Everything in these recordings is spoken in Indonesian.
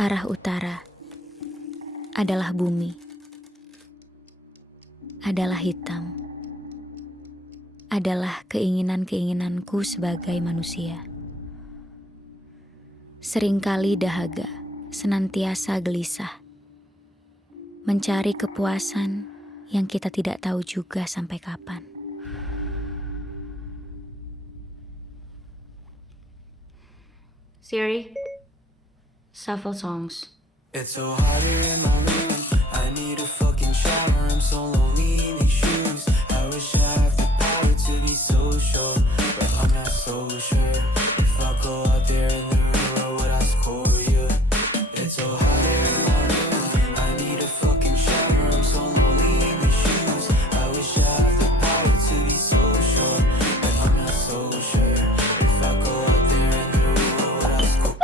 Arah utara adalah bumi, adalah hitam, adalah keinginan-keinginanku sebagai manusia. Seringkali dahaga, senantiasa gelisah, mencari kepuasan yang kita tidak tahu juga sampai kapan. Siri, shuffle songs. It's so hot here in my room. I need a fucking shower. I'm so lonely in these shoes. I wish I had the power to be so sure, but I'm not so sure. If I go out there in the real world, would I score you? It's so hot here in my room. I need a fucking shower. I'm so lonely in these shoes. I wish I had the power to be so sure, but I'm not so sure. If I go out there in the real world, would I score?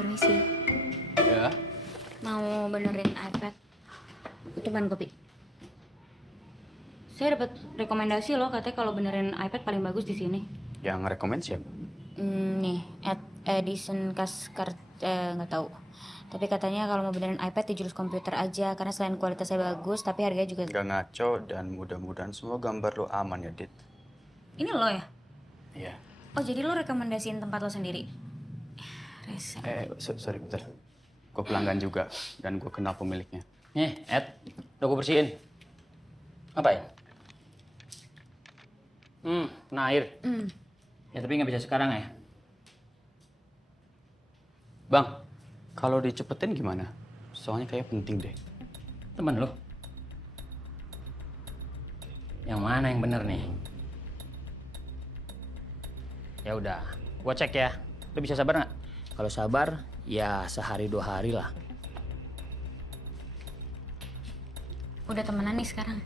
Permisi, Ya, Mau benerin iPad. Itu ban kopi. Saya dapat rekomendasi loh, katanya kalau benerin iPad paling bagus di sini. yang rekomend siapa? Nih, Edison Kaskar, nggak tahu. Tapi katanya kalau mau benerin iPad di Jurus Komputer aja, karena selain kualitasnya bagus, tapi harganya juga. Gak ngaco dan mudah-mudahan semua gambar lo aman ya, Dit. Ini lo ya? Iya. Oh, jadi lo rekomendasiin tempat lo sendiri? Rese. Sorry, bentar. Gue pelanggan juga dan gue kenal pemiliknya. Nih, Ed, udah gue bersihin. Ngapain? Kena air. Ya tapi nggak bisa sekarang ya. Bang, kalau dicepetin gimana? Soalnya kayak penting deh. Temen lo. Yang mana yang bener nih? Ya udah, gua cek ya. Lo bisa sabar nggak? Kalau sabar, ya sehari 2 hari lah. Udah temenan nih sekarang.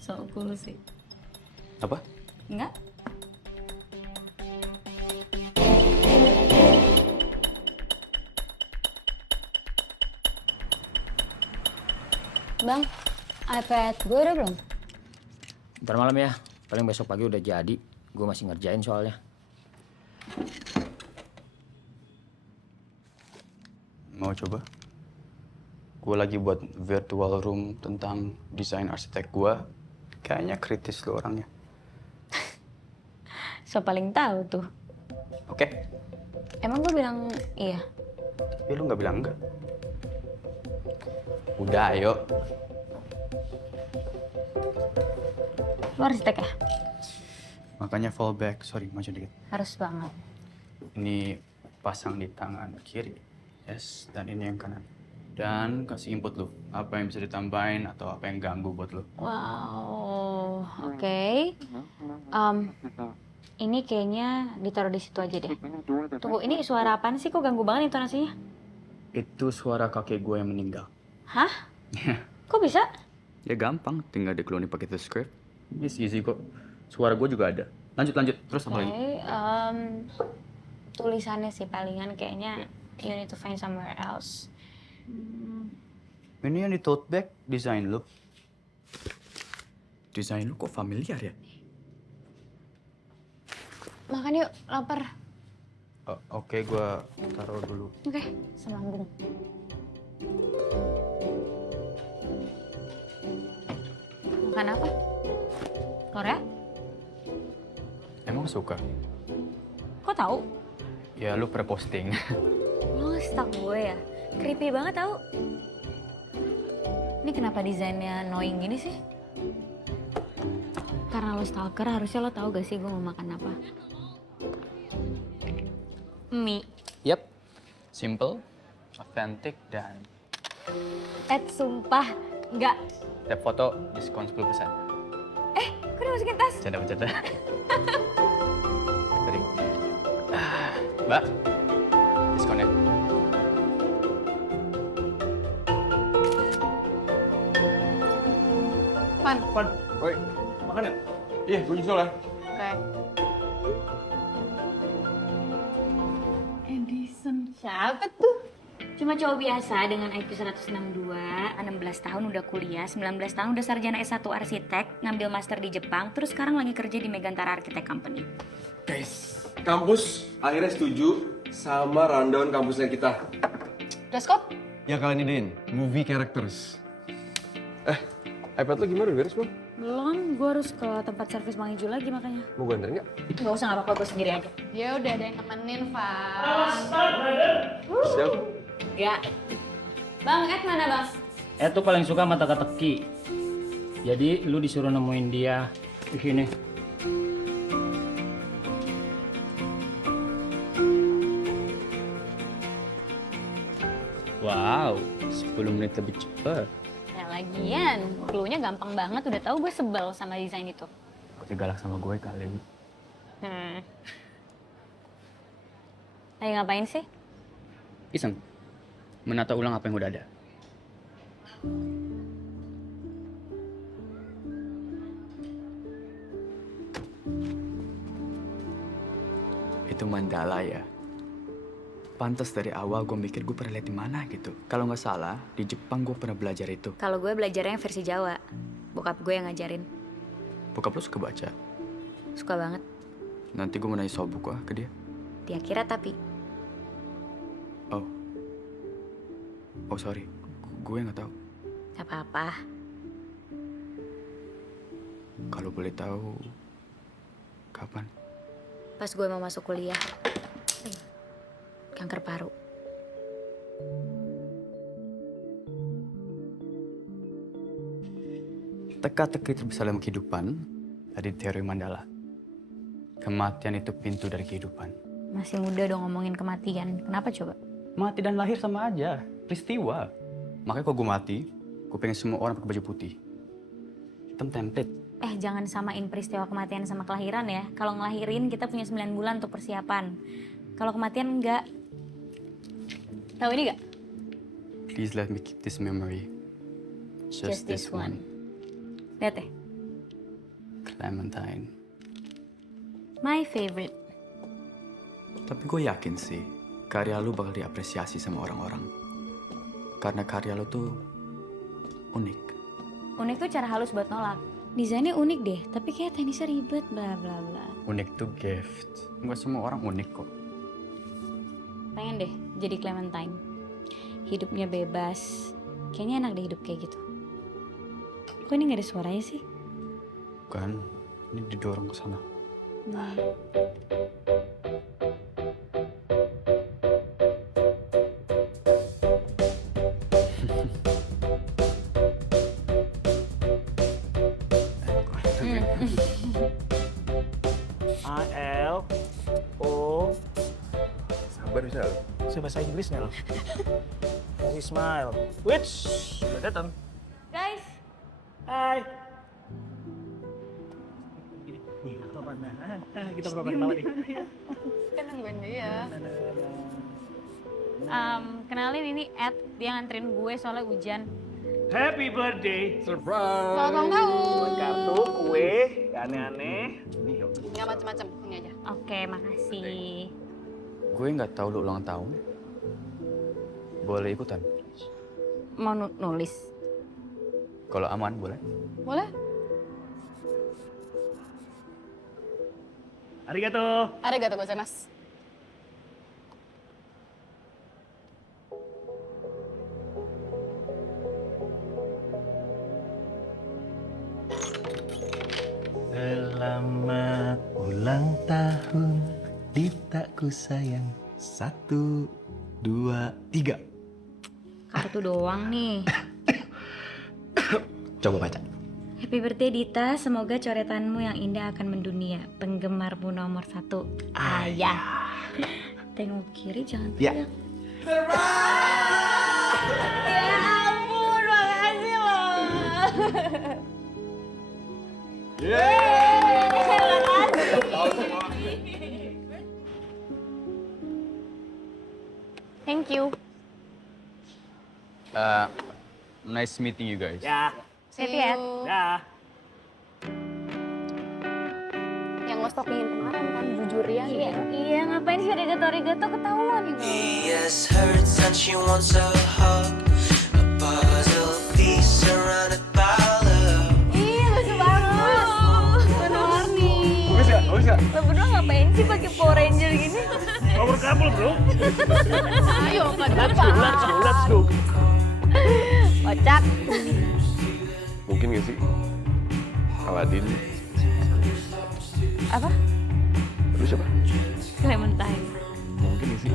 So cool sih. Apa? Enggak? Bang, iPad gue udah belum? Ntar malam ya, paling besok pagi udah jadi. Gue masih ngerjain soalnya. Mau coba? Gue lagi buat virtual room tentang desain arsitek gue. Kayaknya kritis lo orangnya. So paling tahu tuh. Oke? Emang gue bilang iya? Tapi lo nggak bilang enggak. Udah, ayo. Lo arsitek ya? Makanya fallback. Sorry, maju dikit. Harus banget. Ini pasang di tangan kiri. Yes, dan ini yang kanan. Dan kasih input lu. Apa yang bisa ditambahin atau apa yang ganggu buat lu. Wow, oke. Ini kayaknya ditaruh di situ aja deh. Tunggu, ini suara apaan sih? Kok ganggu banget intonasinya? Itu suara kakek gue yang meninggal. Hah? Kok bisa? Ya gampang, tinggal diklonin pakai the script. It's easy kok. Suara gue juga ada. Lanjut. Terus apa lagi? Tulisannya sih palingan kayaknya you need to find somewhere else. Ini yang di tote bag, desain lu. Desain lu kok familiar ya? Makan yuk, lapar. Oke, gue taruh dulu. Oke, selambung. Makan apa? Korea? Emang suka? Kok tahu? Ya lu pre-posting. Lo stalk gue ya? Creepy banget tau. Ini kenapa desainnya annoying gini sih? Karena lo stalker, harusnya lo tahu gak sih gue mau makan apa? Mie. Yap. Simple, authentic, dan Sumpah, nggak. setiap foto diskon 10%. Kok masukin tas. Bercanda. Tadi. Mbak, diskonnya. Pan. Woi, makan ya? Iya, gue nyusul ya. Oke. Edison. Siapa tuh? Cuma cowok biasa dengan IQ 162, 16 tahun udah kuliah, 19 tahun udah sarjana S1 arsitek, ngambil master di Jepang, terus sekarang lagi kerja di Megantara Architect Company. Guys, kampus akhirnya setuju sama rundown kampusnya kita. Dress code? Ya kalian idein, movie characters. iPad lo gimana? Udah beres belum? Belum, gue harus ke tempat servis Bang Iju lagi makanya. Mau gue anterin nggak? Gak usah, gak apa-apa, gue sendiri aja. Ya udah ada yang nemenin, Van. Siap. Ya. Bang, Ed mana bang? Ed tuh paling suka sama teka-teki. Jadi lu disuruh nemuin dia di sini. Wow, 10 menit lebih cepat. Ya lagian, clue-nya gampang banget, udah tahu gue sebel sama desain itu. Kok galak sama gue kali ini? Lagi ngapain sih? Iseng. Menata ulang apa yang udah ada. Itu mandala ya. Pantas dari awal gue mikir gue pernah lihat di mana gitu. Kalau nggak salah, di Jepang gue pernah belajar itu. Kalau gue belajarnya yang versi Jawa, bokap gue yang ngajarin. Bokap lo suka baca. Suka banget. Nanti gue mau nanya soal buku ke dia. Dia kira tapi. Oh sorry, gue nggak tahu. Gak apa-apa. Kalau boleh tahu, kapan? Pas gue mau masuk kuliah. Kanker paru. Teka-teki terbesar dalam kehidupan dari teori Mandala. Kematian itu pintu dari kehidupan. Masih muda dong ngomongin kematian. Kenapa coba? Mati dan lahir sama aja, peristiwa. Makanya kalau gue mati, gue pengen semua orang pakai baju putih. Hitam template. Jangan samain peristiwa kematian sama kelahiran ya. Kalau ngelahirin kita punya 9 bulan untuk persiapan. Kalau kematian enggak. Tahu ini enggak? Please let me keep this memory. Just this one. Lihat deh. Clementine. My favorite. Tapi gue yakin sih, karya lu bakal diapresiasi sama orang-orang. Karena karya lu tuh unik. Unik tuh cara halus buat nolak. Desainnya unik deh, tapi kayak teknisnya ribet, bla bla bla. Unik tuh gift. Nggak semua orang unik kok. Pengen deh jadi Clementine. Hidupnya bebas. Kayaknya enak deh hidup kayak gitu. Kok ini gak ada suaranya sih? Kan, ini didorong ke sana. A-L-O. Sabar bisa. Bisa bahasa Inggris nggak lo? Kasih smile. Which? Udah datang. Guys, Hai. Nih, apa mana? Kita berapa ketawa nih? Kan nungguin dia. kenalin ini Ed. Dia nganterin gue soalnya hujan. Happy birthday. Surprise. Selamat ulang tahun. Kartu, kue, aneh-aneh. Nih, yuk. Nggak macem-macem, ini aja. Oke, makasih. Gue nggak tahu lu ulang tahun. Boleh ikutan? Mau nulis? Kalau aman, boleh. Boleh? Arigato. Arigatou gozaimasu. Selamat ulang tahun, Ditaku sayang. 1, 2, 3. Kartu doang nih. Coba baca. Happy birthday Dita, semoga coretanmu yang indah akan mendunia. Penggemarmu nomor 1, Ayah. Tengok kiri, jangan Ya. teriak. Ya ampun, makasih loh. Yeay. you. Nice meeting you guys. Ya. See you. Dah. Yang lo stokingin kemarin kan, jujur ya. Iya, ngapain sih arigato ketahuan itu. Yes, hurts and she wants a hug. A puzzle piece surrounded by love. Iya, lucu banget. Warna-warni. Bagus gak? Lo berdua ngapain sih pakai Power Ranger gini? Power couple, bro. Ayo, Let's go. Kocak. Mungkin gak sih? Aladin. Apa? Lu siapa? Clementine. Mungkin gak sih?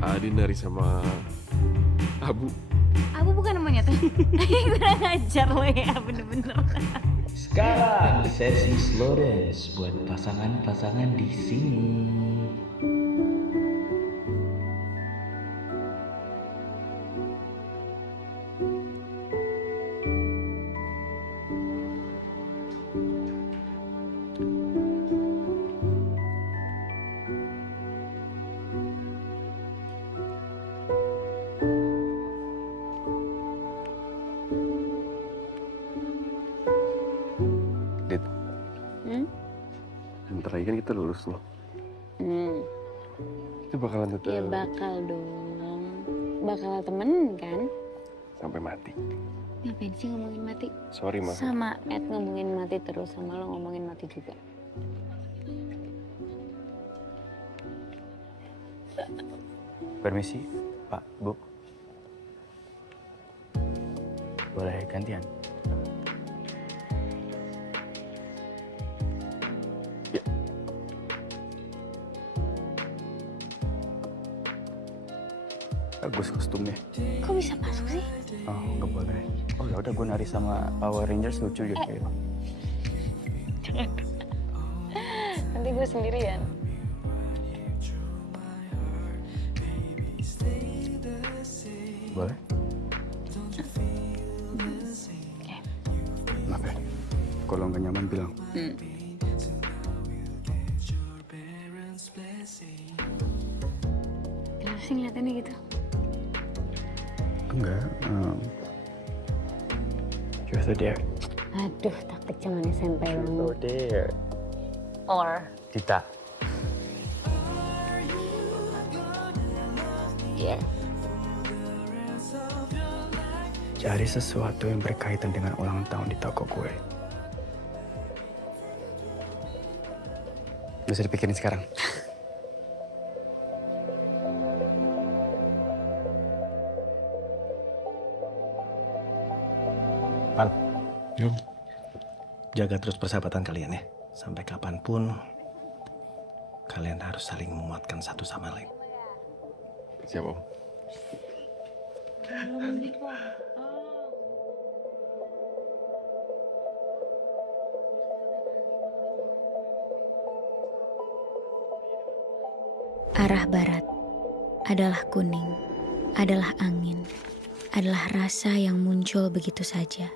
Aladin dari sama Abu. Abu bukan namanya tuh. Kurang ajar lo ya, bener-bener. Sekarang sesi slow dance buat pasangan-pasangan di sini. Dit. Bentar lagi kan kita lulus nih. Itu bakalan tetap Ya bakal dong. Bakal temen kan? sampai mati. Ngapain sih ngomongin mati? Sorry, Ma. Sama Ed ngomongin mati terus, sama lo ngomongin mati juga. Permisi, Pak, Bu. Boleh gantian? Ya. Bagus kostumnya. Kok bisa masuk sih? Oh, nggak boleh. Oh ya udah, gue nari sama Power Rangers lucu juga kayak. Nanti gue sendirian. Boleh? Maaf ya. Kalau nggak nyaman bilang. Kenapa sih ngeliatinnya gitu? Enggak. You're so there. Aduh, taktik zaman SMP So banget. there. Or. Tita. Iya. Cari sesuatu yang berkaitan dengan ulang tahun di toko gue. Bisa dipikirin sekarang. Pan. Jaga terus persahabatan kalian ya. Sampai kapanpun kalian harus saling menguatkan satu sama lain. Siap, Om. Arah barat adalah kuning, adalah angin, adalah rasa yang muncul begitu saja,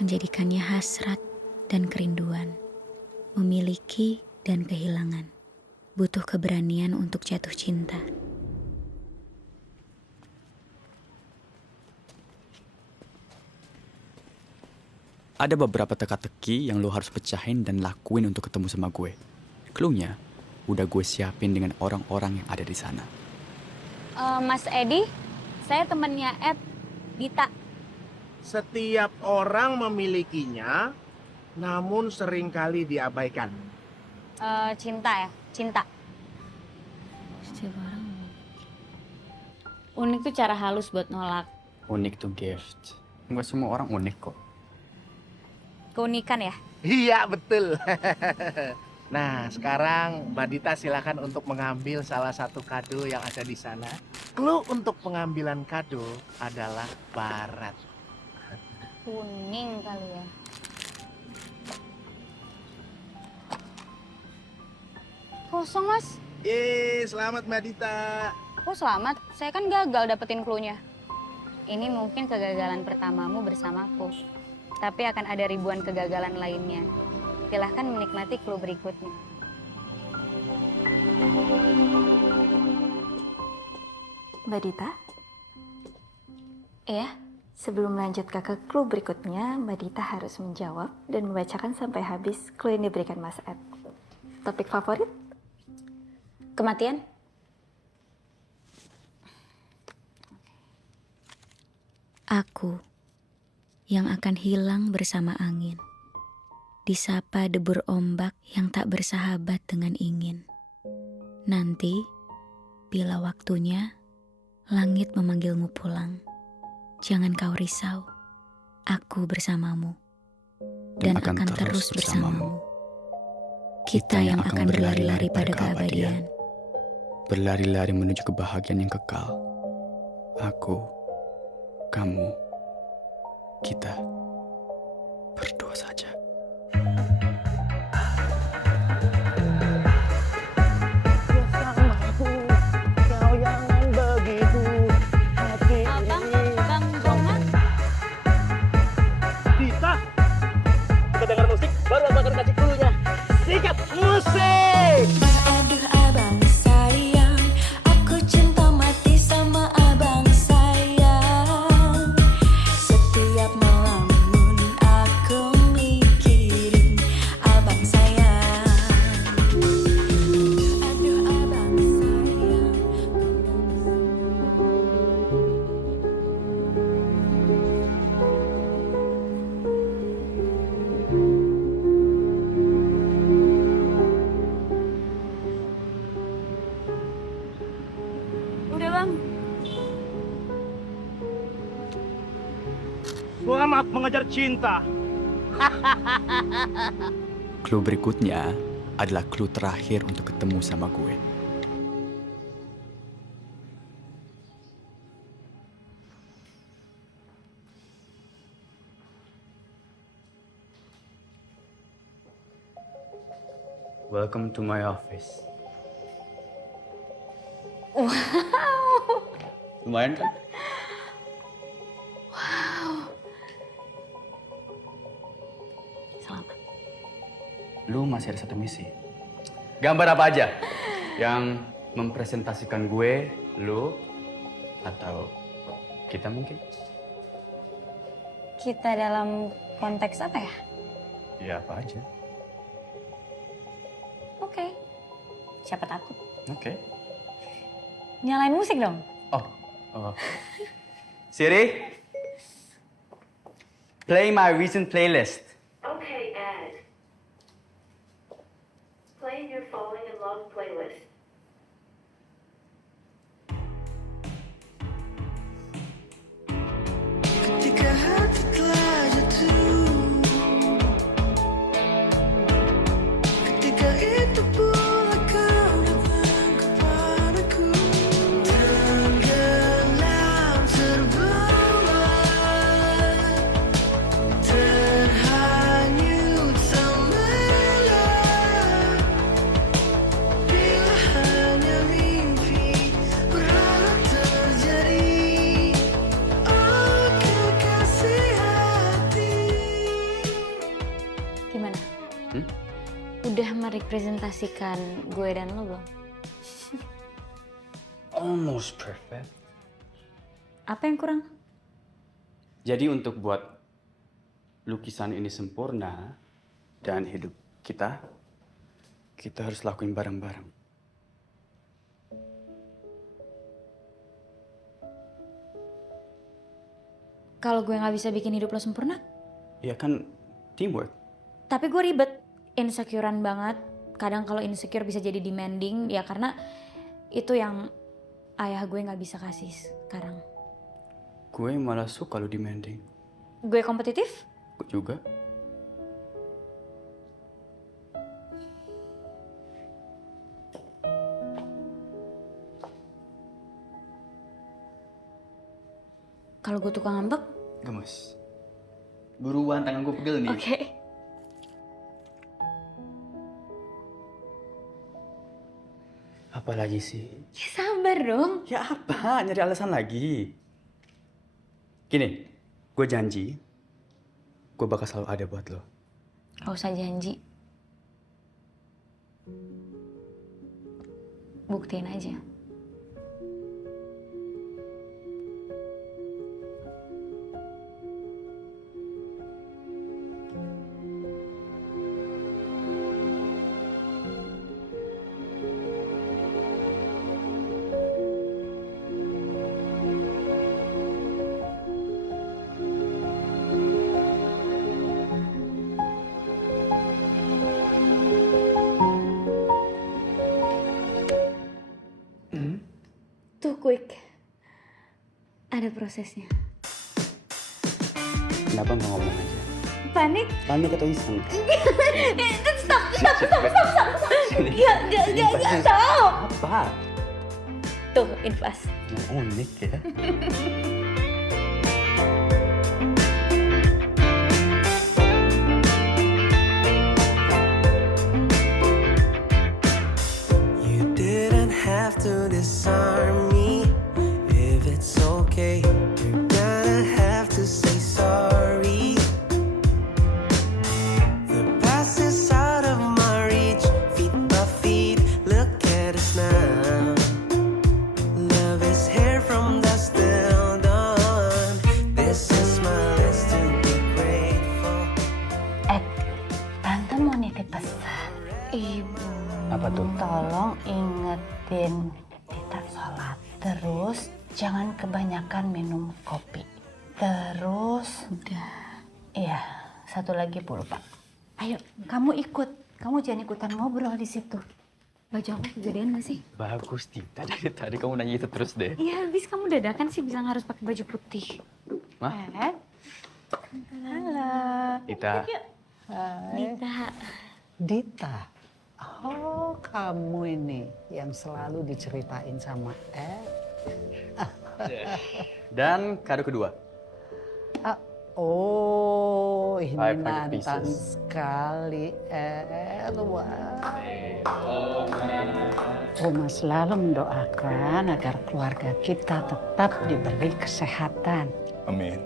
menjadikannya hasrat dan kerinduan, memiliki dan kehilangan, butuh keberanian untuk jatuh cinta. Ada beberapa teka-teki yang lo harus pecahin dan lakuin untuk ketemu sama gue. Cluenya udah gue siapin dengan orang-orang yang ada di sana. Mas Edi, saya temannya Ed, Dita. Setiap orang memilikinya, namun seringkali diabaikan. Cinta ya, cinta. Setiap orang. Unik tuh cara halus buat nolak. Unik tuh gift. Nggak semua orang unik kok. Keunikan ya? Iya, betul. Nah, sekarang Mbak Dita silakan untuk mengambil salah satu kado yang ada di sana. Clue untuk pengambilan kado adalah barat. Kuning kali ya. Kosong, Mas. Selamat Mbak Dita. Kok selamat? Saya kan gagal dapetin clue-nya. Ini mungkin kegagalan pertamamu bersamaku. Tapi akan ada ribuan kegagalan lainnya. Silahkan menikmati clue berikutnya. Mbak Dita? Iya, sebelum melanjutkan ke clue berikutnya, Mbak Dita harus menjawab dan membacakan sampai habis clue yang diberikan Mas Ed. Topik favorit? Kematian? Aku yang akan hilang bersama angin, disapa debur ombak yang tak bersahabat dengan ingin. Nanti, bila waktunya, langit memanggilmu pulang. Jangan kau risau, aku bersamamu, dan akan terus bersamamu. Kita yang akan berlari-lari pada keabadian, berlari-lari menuju kebahagiaan yang kekal. Aku, kamu, kita berdua saja. Dita, kita dengar musik, baru abang akan kasih clue-nya. Sikat musik! Aduh abang sayang, aku cinta mati sama abang sayang. Setiap melamun aku mikirin abang sayang. Aduh abang sayang. Udah bang. Selamat mengejar cinta. Clue berikutnya adalah clue terakhir untuk ketemu sama gue. Welcome to my office. Wow. Lumayan kan? Selamat. Lu masih ada satu misi. Gambar apa aja yang mempresentasikan gue, lu, atau kita mungkin? Kita dalam konteks apa ya? Ya apa aja. Oke. Siapa takut? Oke. Nyalain musik dong. Oh. Siri, play my recent playlist. Okay, Ed. Play your Falling in Love playlist. Ketika hati telah jatuh, ketika itu pula kau datang kepadaku, tenggelam terbawa, terhanyut semula. Bila hanya mimpi berharap terjadi, oh kekasih hati. Gimana? Udah merepresentasikan gue dan lo belum? Almost perfect. Apa yang kurang? Jadi untuk buat lukisan ini sempurna dan hidup kita harus lakuin bareng-bareng. Kalau gue nggak bisa bikin hidup lo sempurna, Ya kan teamwork. tapi gue ribet, insecurean banget. Kadang kalau insecure bisa jadi demanding, ya karena itu yang ayah gue nggak bisa kasih sekarang. Gue malah suka lu demanding. Gue kompetitif? Gue juga. Kalau gue tukang ngambek? Gemes. Buruan, tangan gue pegel nih. Oke. Apa lagi sih? Ya sabar dong. Ya apa? Nyari alasan lagi. Gini, gue janji, gue bakal selalu ada buat lo. Gak usah janji. Buktiin aja. ada prosesnya. Kenapa nggak ngomong aja? Panik? Panik atau iseng? Stop. Gak, stop. Apa? Tuh, infas. Unik ya. You didn't have to disarm me if it's okay. You're gonna have to say sorry. The past is out of my reach, feet by feet. Look at us now. Love is here from dusk till dawn. This is my list to be grateful. Tante mau nitip pesan. Ibu, Apa tuh? Tolong ingetin kita sholat. Terus jangan kebanyakan minum kopi. Terus iya, satu lagi Bu lupa. Ayo, kamu ikut. Kamu jangan ikutan ngobrol di situ. Baju aku kegedean gak sih? Bagus, Tita. Dari tadi kamu nanya itu terus deh. Iya, habis kamu dadakan sih bilang harus pakai baju putih. Mah? Halo. Tita. Dita. Oh, kamu ini yang selalu diceritain sama Dan kado kedua. Oh, ini 500 mantan pieces. sekali. Wah. Oma selalu mendoakan agar keluarga kita tetap diberi kesehatan. Amin.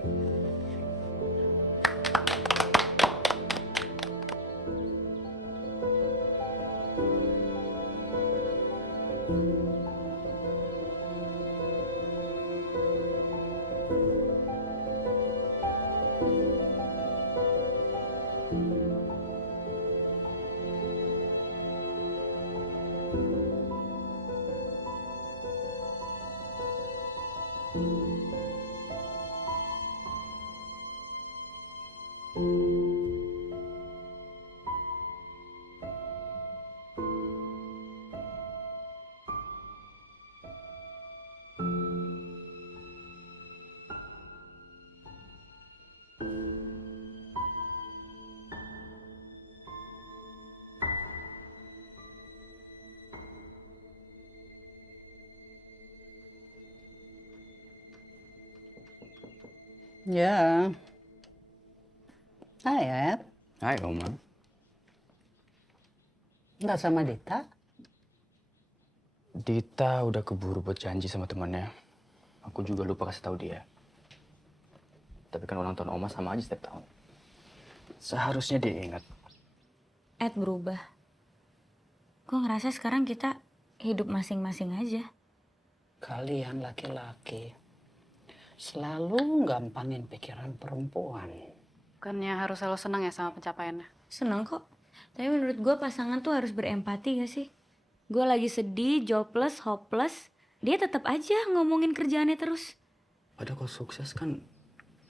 Ya. Hai, Ed. Hai, Oma. Nggak sama Dita? Dita udah keburu buat janji sama temannya. Aku juga lupa kasih tahu dia. Tapi kan ulang tahun Oma sama aja setiap tahun. Seharusnya dia ingat. Ed berubah. Gue ngerasa sekarang kita hidup masing-masing aja. Kalian laki-laki selalu gampangin pikiran perempuan. Bukannya harus selalu senang ya sama pencapaiannya? Seneng kok. Tapi menurut gue pasangan tuh harus berempati gak sih? Gue lagi sedih, jobless, hopeless. Dia tetap aja ngomongin kerjaannya terus. Padahal kalau sukses kan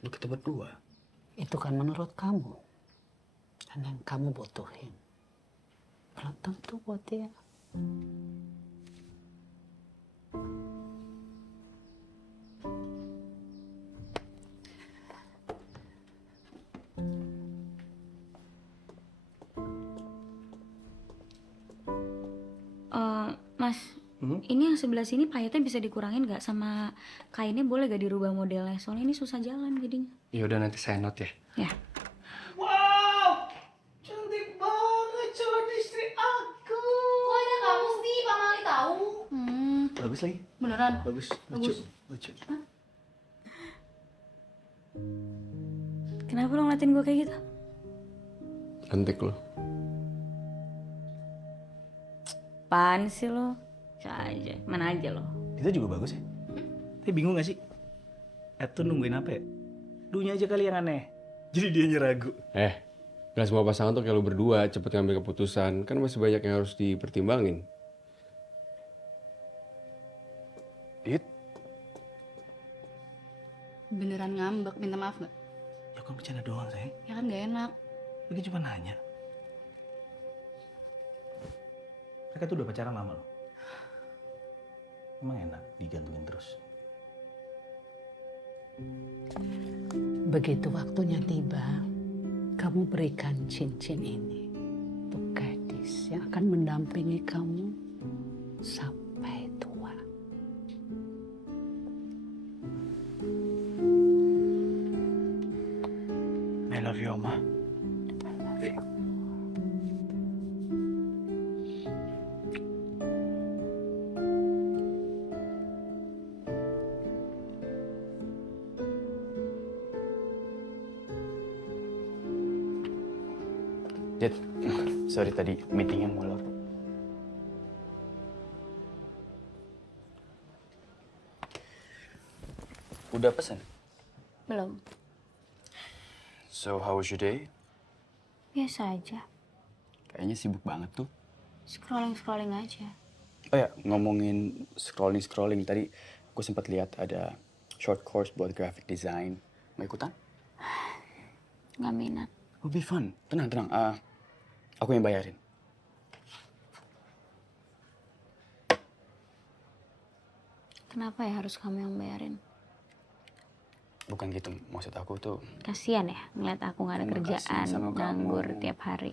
lu kita berdua. Itu kan menurut kamu. Dan yang kamu butuhin. Belum tentu buat dia. Mas, ini yang sebelah sini payetnya bisa dikurangin gak? Sama kainnya boleh gak dirubah modelnya? Soalnya ini susah jalan jadinya. Yaudah nanti saya note ya. Ya. Wow, cantik banget calon istri aku. Kok ada kamu sih, Pak Mali tahu? Bagus lagi. Beneran? Bagus. Bagus. Lucu. Kenapa lo ngeliatin gue kayak gitu? Cantik lo. Apaan sih lo? Aja, mana aja lo. Kita juga bagus ya. Tapi bingung gak sih? Ed tuh nungguin apa ya? Dunya aja kali yang aneh. Jadi dia ragu. Gak semua pasangan tuh kayak lu berdua cepet ngambil keputusan. Kan masih banyak yang harus dipertimbangin. Dit. Beneran ngambek, minta maaf gak? Ya kan bercanda doang, sayang. Ya kan gak enak. Lagi cuma nanya. Mereka tuh udah pacaran lama loh. Emang enak digantungin terus. Begitu waktunya tiba, kamu berikan cincin ini untuk gadis yang akan mendampingi kamu sampai tua. I love you, Oma. Dit, sorry tadi meetingnya molor. Udah pesan? Belum. So, how was your day? Biasa aja. Kayaknya sibuk banget tuh. Scrolling aja. Oh ya, ngomongin scrolling tadi gue sempat lihat ada short course buat graphic design. Mau ikutan? Nggak minat. Will be fun. Tenang. Aku yang bayarin. Kenapa ya harus kamu yang bayarin? Bukan gitu, maksud aku tuh. Kasian ya ngeliat aku nggak ada Terima kasih kerjaan, sama kamu. nganggur tiap hari.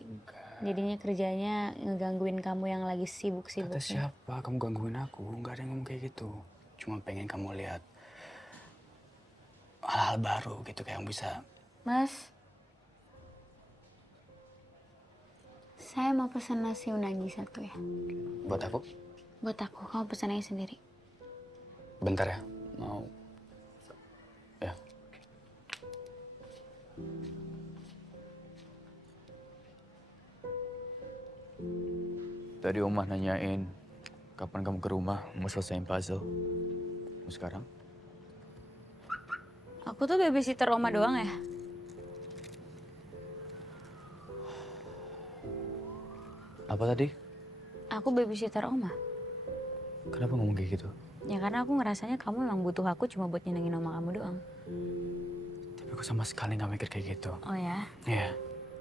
Jadinya kerjanya ngegangguin kamu yang lagi Kata sibuk-sibuknya. siapa? Kamu gangguin aku? Nggak ada yang ngomong kayak gitu. Cuma pengen kamu lihat hal-hal baru gitu kayak yang bisa. Mas, saya mau pesan nasi unagi satu ya. Buat aku? Buat aku, kamu pesan aja sendiri. Bentar ya, mau. Ya. Tadi Omah nanyain kapan kamu ke rumah mau selesaiin puzzle. Mau sekarang? Aku tuh babysitter Oma doang ya. Apa tadi? Aku babysitter Oma. Kenapa ngomong kayak gitu? Ya karena aku ngerasanya kamu memang butuh aku cuma buat nyenengin Oma kamu doang. Tapi aku sama sekali nggak mikir kayak gitu. Oh ya? Iya.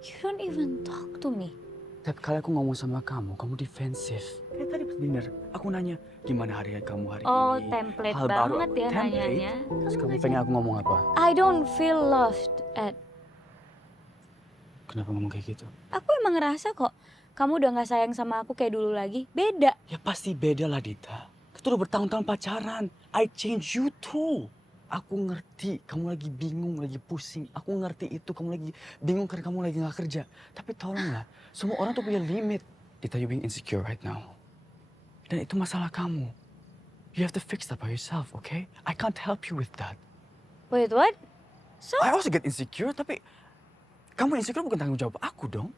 You don't even talk to me. Tiap kali aku ngomong sama kamu defensif. Kayak tadi pas dinner, aku nanya, gimana hari kamu hari Oh, ini? template Hal baru banget apa? ya Template? nanyanya. Terus kamu pengen aku ngomong apa? I don't feel loved, Ed. Kenapa ngomong kayak gitu? Aku emang ngerasa kok kamu udah gak sayang sama aku kayak dulu lagi. Beda. Ya pasti beda lah, Dita. Kita udah bertahun-tahun pacaran. I change you too. Aku ngerti kamu lagi bingung, lagi pusing. Aku ngerti itu, kamu lagi bingung karena kamu lagi gak kerja. Tapi tolonglah, semua orang tuh punya limit. Dita, you being insecure right now. Dan itu masalah kamu. You have to fix that by yourself, okay? I can't help you with that. Wait, what? So? I also get insecure, tapi kamu insecure bukan tanggung jawab aku dong.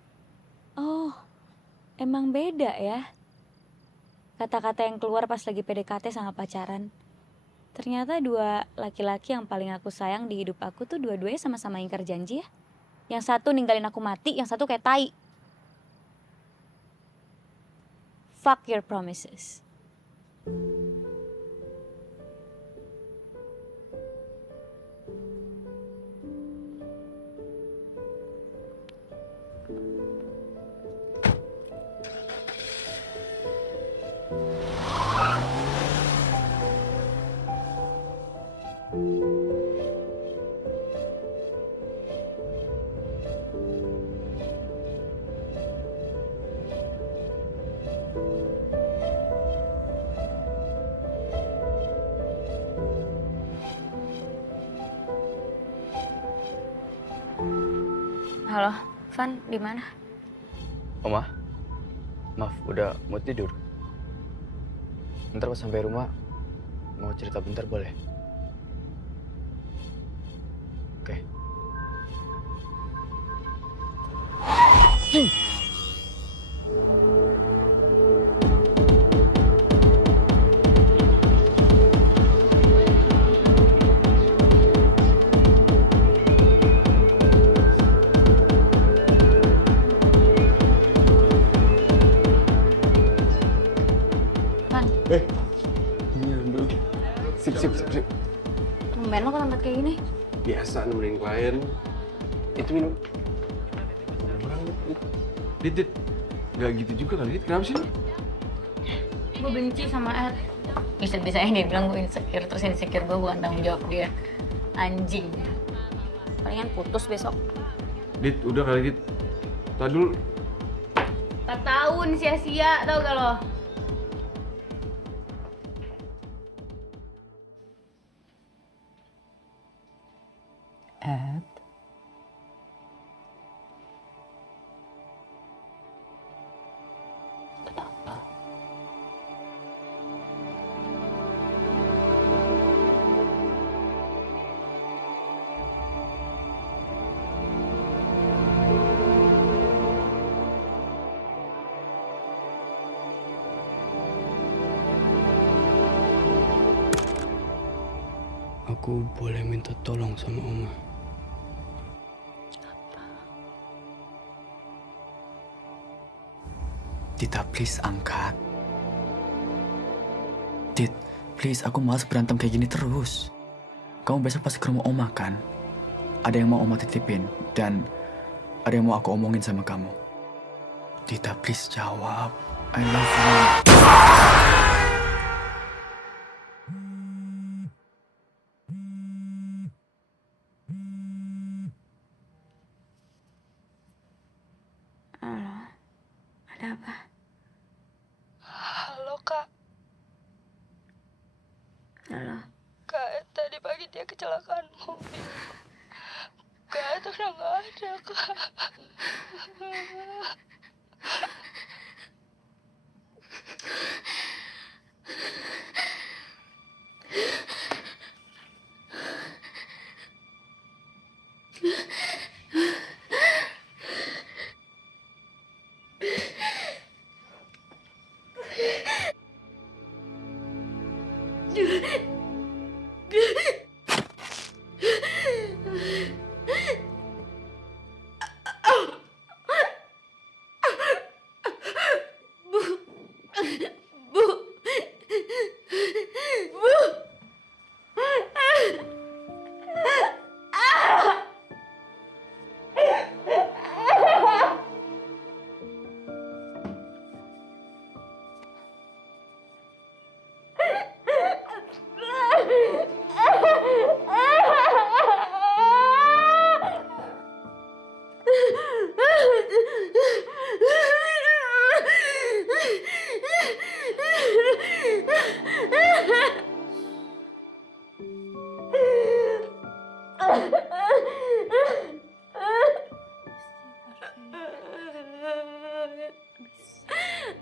Oh, emang beda ya? Kata-kata yang keluar pas lagi PDKT sama pacaran. Ternyata dua laki-laki yang paling aku sayang di hidup aku tuh dua-duanya sama-sama ingkar janji ya. Yang satu ninggalin aku mati, yang satu kayak tai. Fuck your promises. Halo, Van, di mana? Oma, maaf udah mau tidur. Ntar pas sampai rumah mau cerita bentar boleh? Oke. Van, Dulu. Sip. tumben lo ke tempat kayak gini? Biasa nemenin klien. Itu minum. Dit. Gak gitu juga kali, Dit. Kenapa sih lu? Gue benci sama Ed. Bisa-bisanya dia bilang gue insecure, terus insecure gue bukan tanggung jawab dia. Anjing. Palingan putus besok. Dit, udah kali Dit. Tadi dulu. 4 tahun sia-sia, tau gak lo? Ed, Aku boleh minta tolong sama Oma? Tita, please angkat. Tit, please, aku malas berantem kayak gini terus. Kamu besok pasti ke rumah Oma kan? Ada yang mau Oma titipin, dan ada yang mau aku omongin sama kamu. Tita, please jawab. I love you. Halo, ada apa? Halo kak, Halo. kak tadi pagi dia kecelakaan mobil. Kak itu udah nggak ada kak.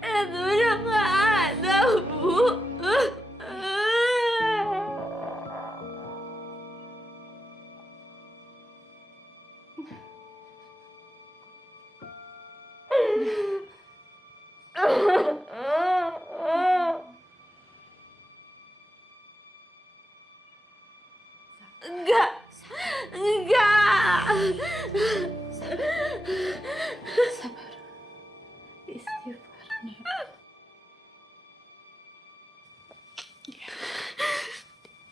Itu udah nggak ada, Bu. Enggak, enggak. sabar. Istighfar, Nek.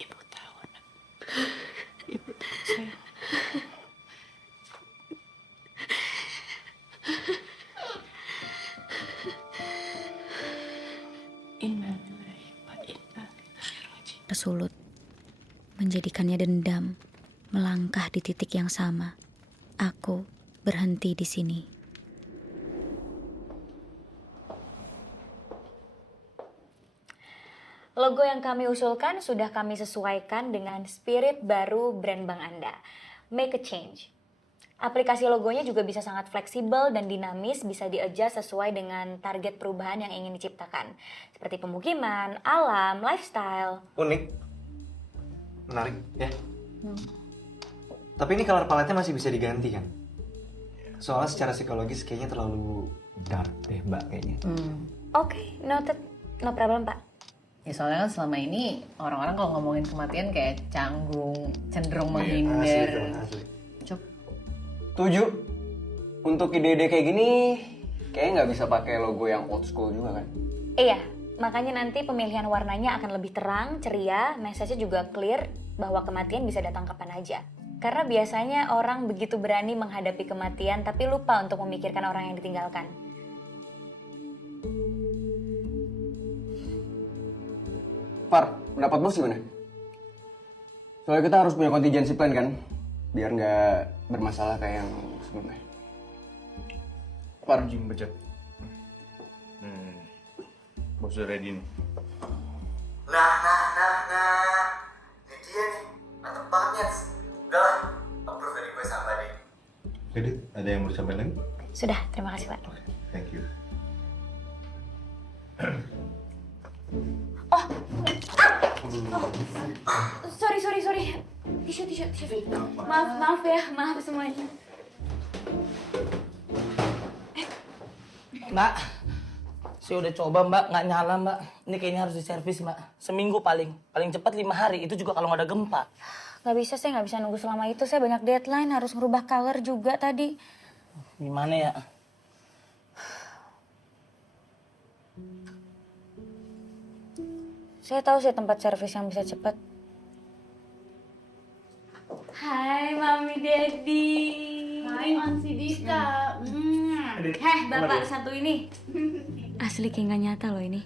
Ibu tahu, Nak. Ibu tahu, sayang. Innalillahi wa inna ilaihi raji'un. Kesulut, menjadikannya dendam, melangkah di titik yang sama. Aku berhenti di sini. Logo yang kami usulkan sudah kami sesuaikan dengan spirit baru brand Bank Anda. Make a change. Aplikasi logonya juga bisa sangat fleksibel dan dinamis, bisa di-adjust sesuai dengan target perubahan yang ingin diciptakan. Seperti pemukiman, alam, lifestyle. Unik, menarik ya. Tapi ini color palette-nya masih bisa diganti kan? Soalnya secara psikologis kayaknya terlalu dark deh mbak kayaknya. Oke, noted. No problem, Pak. Ya soalnya kan selama ini orang-orang kalau ngomongin kematian kayak canggung, cenderung Asli, menghindar. tuh, asli. Setuju. Untuk ide-ide kayak gini, kayaknya nggak bisa pakai logo yang old school juga kan? Iya, makanya nanti pemilihan warnanya akan lebih terang, ceria, message-nya juga clear bahwa kematian bisa datang kapan aja. Karena biasanya orang begitu berani menghadapi kematian tapi lupa untuk memikirkan orang yang ditinggalkan. Far, pendapat bos gimana? Soalnya kita harus punya contingency plan kan, biar nggak bermasalah kayak yang sebelumnya. Parjing bejat. Bos udah ready nih. Nah. Ini dia nih. Mantep banget. Udah lah. Approve dari gue sama deh. Jadi, ada yang mau disampaikan lagi? Sudah, terima kasih Pak. Thank you. Sorry. Tisu. Maaf ya, maaf semuanya. Mbak, saya udah coba Mbak, nggak nyala Mbak. Ini kayaknya harus diservis Mbak. Seminggu paling cepat 5 hari. Itu juga kalau nggak ada gempa. Gak bisa, saya nggak bisa nunggu selama itu. Saya banyak deadline, harus ngerubah color juga tadi. Gimana ya? Saya tahu sih tempat servis yang bisa cepat. Hai Mami Daddy. Hai Onsi Dika. Bapak satu ini. Asli kayak nggak nyata loh ini.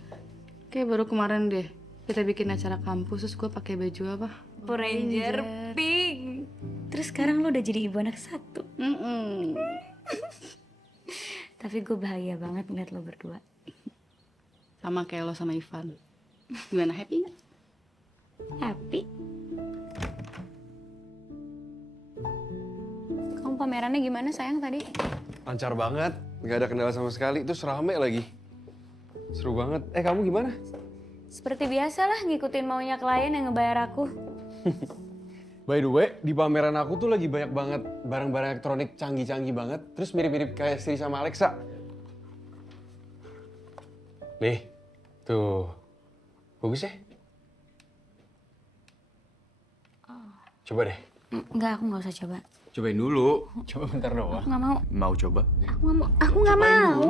Kayak baru kemarin deh kita bikin acara kampus terus gue pakai baju apa? Power Ranger pink. Terus sekarang lo udah jadi ibu anak satu. Tapi gue bahagia banget ngeliat lo berdua. Sama kayak lo sama Ivan. Gimana, happy nggak? Happy. Kamu pamerannya gimana sayang tadi? Lancar banget, nggak ada kendala sama sekali. Terus rame lagi. Seru banget. Kamu gimana? Seperti biasa lah ngikutin maunya klien yang ngebayar aku. By the way, di pameran aku tuh lagi banyak banget barang-barang elektronik canggih-canggih banget. Terus mirip-mirip kayak Siri sama Alexa. Nih, tuh. Bagus ya? Coba deh. Enggak, aku nggak usah coba. Cobain dulu. Coba bentar doang. Aku nggak mau. Mau coba? Aku nggak mau.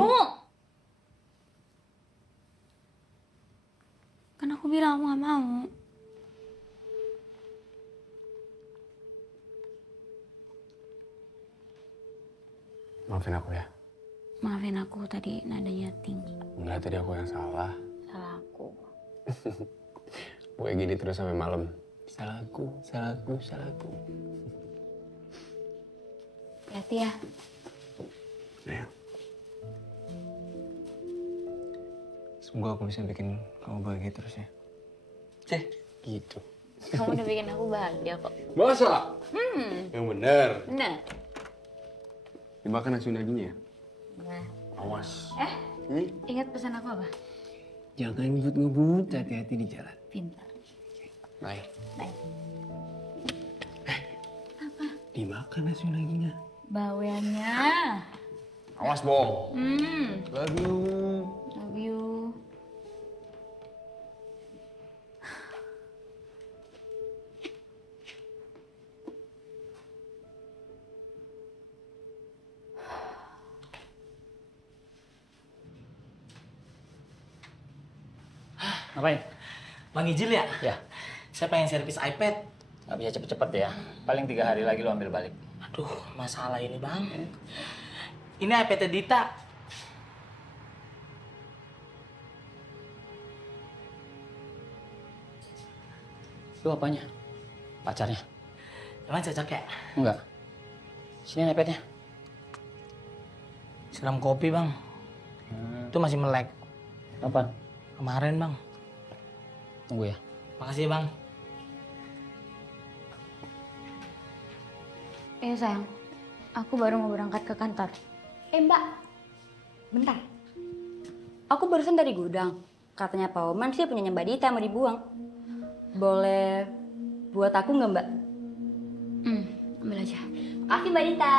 Kan aku bilang aku nggak mau. Maafin aku ya. Maafin aku tadi nadanya tinggi. Enggak, tadi aku yang salah. Salah aku. Gue gini terus sampai malam. Salahku. Hati-hati ya. Ya. Semoga aku bisa bikin kamu bahagia terus ya. Gitu. Kamu udah bikin aku bahagia kok. Masa? Yang bener. Bener. Dimakan nasi unaginya ya? Nah. Awas. Ingat pesan aku apa? Jangan ngebut-ngebut, hati-hati di jalan. Pintar. Bye. Bye. Dimakan nasi unaginya. Baweannya. Awas, Bong. Love you. Love you. Ngapain? Bang Ijil ya? Ya. Saya pengen servis iPad. Nggak bisa cepet-cepet ya. Paling 3 hari lagi lo ambil balik. Aduh, masalah ini bang. Ini iPad Dita. Lu apanya? Pacarnya. Emang cocok ya? Enggak. Sini iPadnya. Siram kopi bang. Itu masih melek. Kapan? Kemarin bang. Tunggu ya. Makasih bang. Sayang, aku baru mau berangkat ke kantor. Mbak, bentar. Aku barusan dari gudang. Katanya Pak Oman sih punya Mbak Dita mau dibuang. Boleh buat aku nggak Mbak? Ambil aja. Makasih Mbak Dita.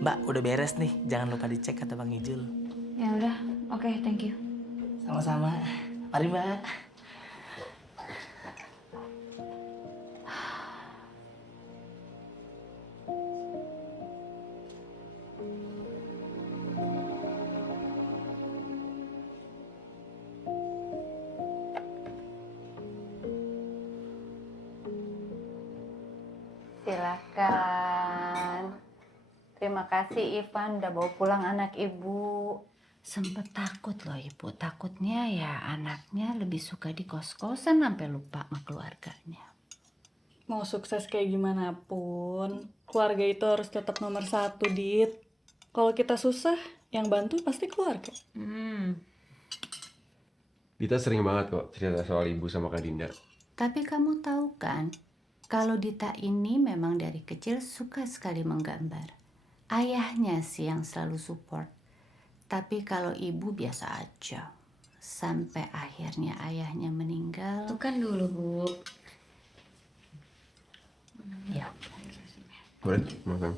Mbak, udah beres nih. Jangan lupa dicek kata Bang Ijul. Ya udah, oke, thank you. Sama-sama. Mari Mbak. Silakan. Terima kasih Ivan udah bawa pulang anak ibu. Sempet takut loh ibu, takutnya ya anaknya lebih suka di kos-kosan sampai lupa sama keluarganya. Mau sukses kayak gimana pun, keluarga itu harus tetap nomor 1, Dit. Kalau kita susah, yang bantu pasti keluarga. Dita sering banget kok cerita soal ibu sama Kak Dinda. Tapi kamu tahu kan, kalau Dita ini memang dari kecil suka sekali menggambar. Ayahnya sih yang selalu support. Tapi kalau ibu biasa aja. Sampai akhirnya ayahnya meninggal. Tuh kan dulu, Bu. Ya. Boleh, makan.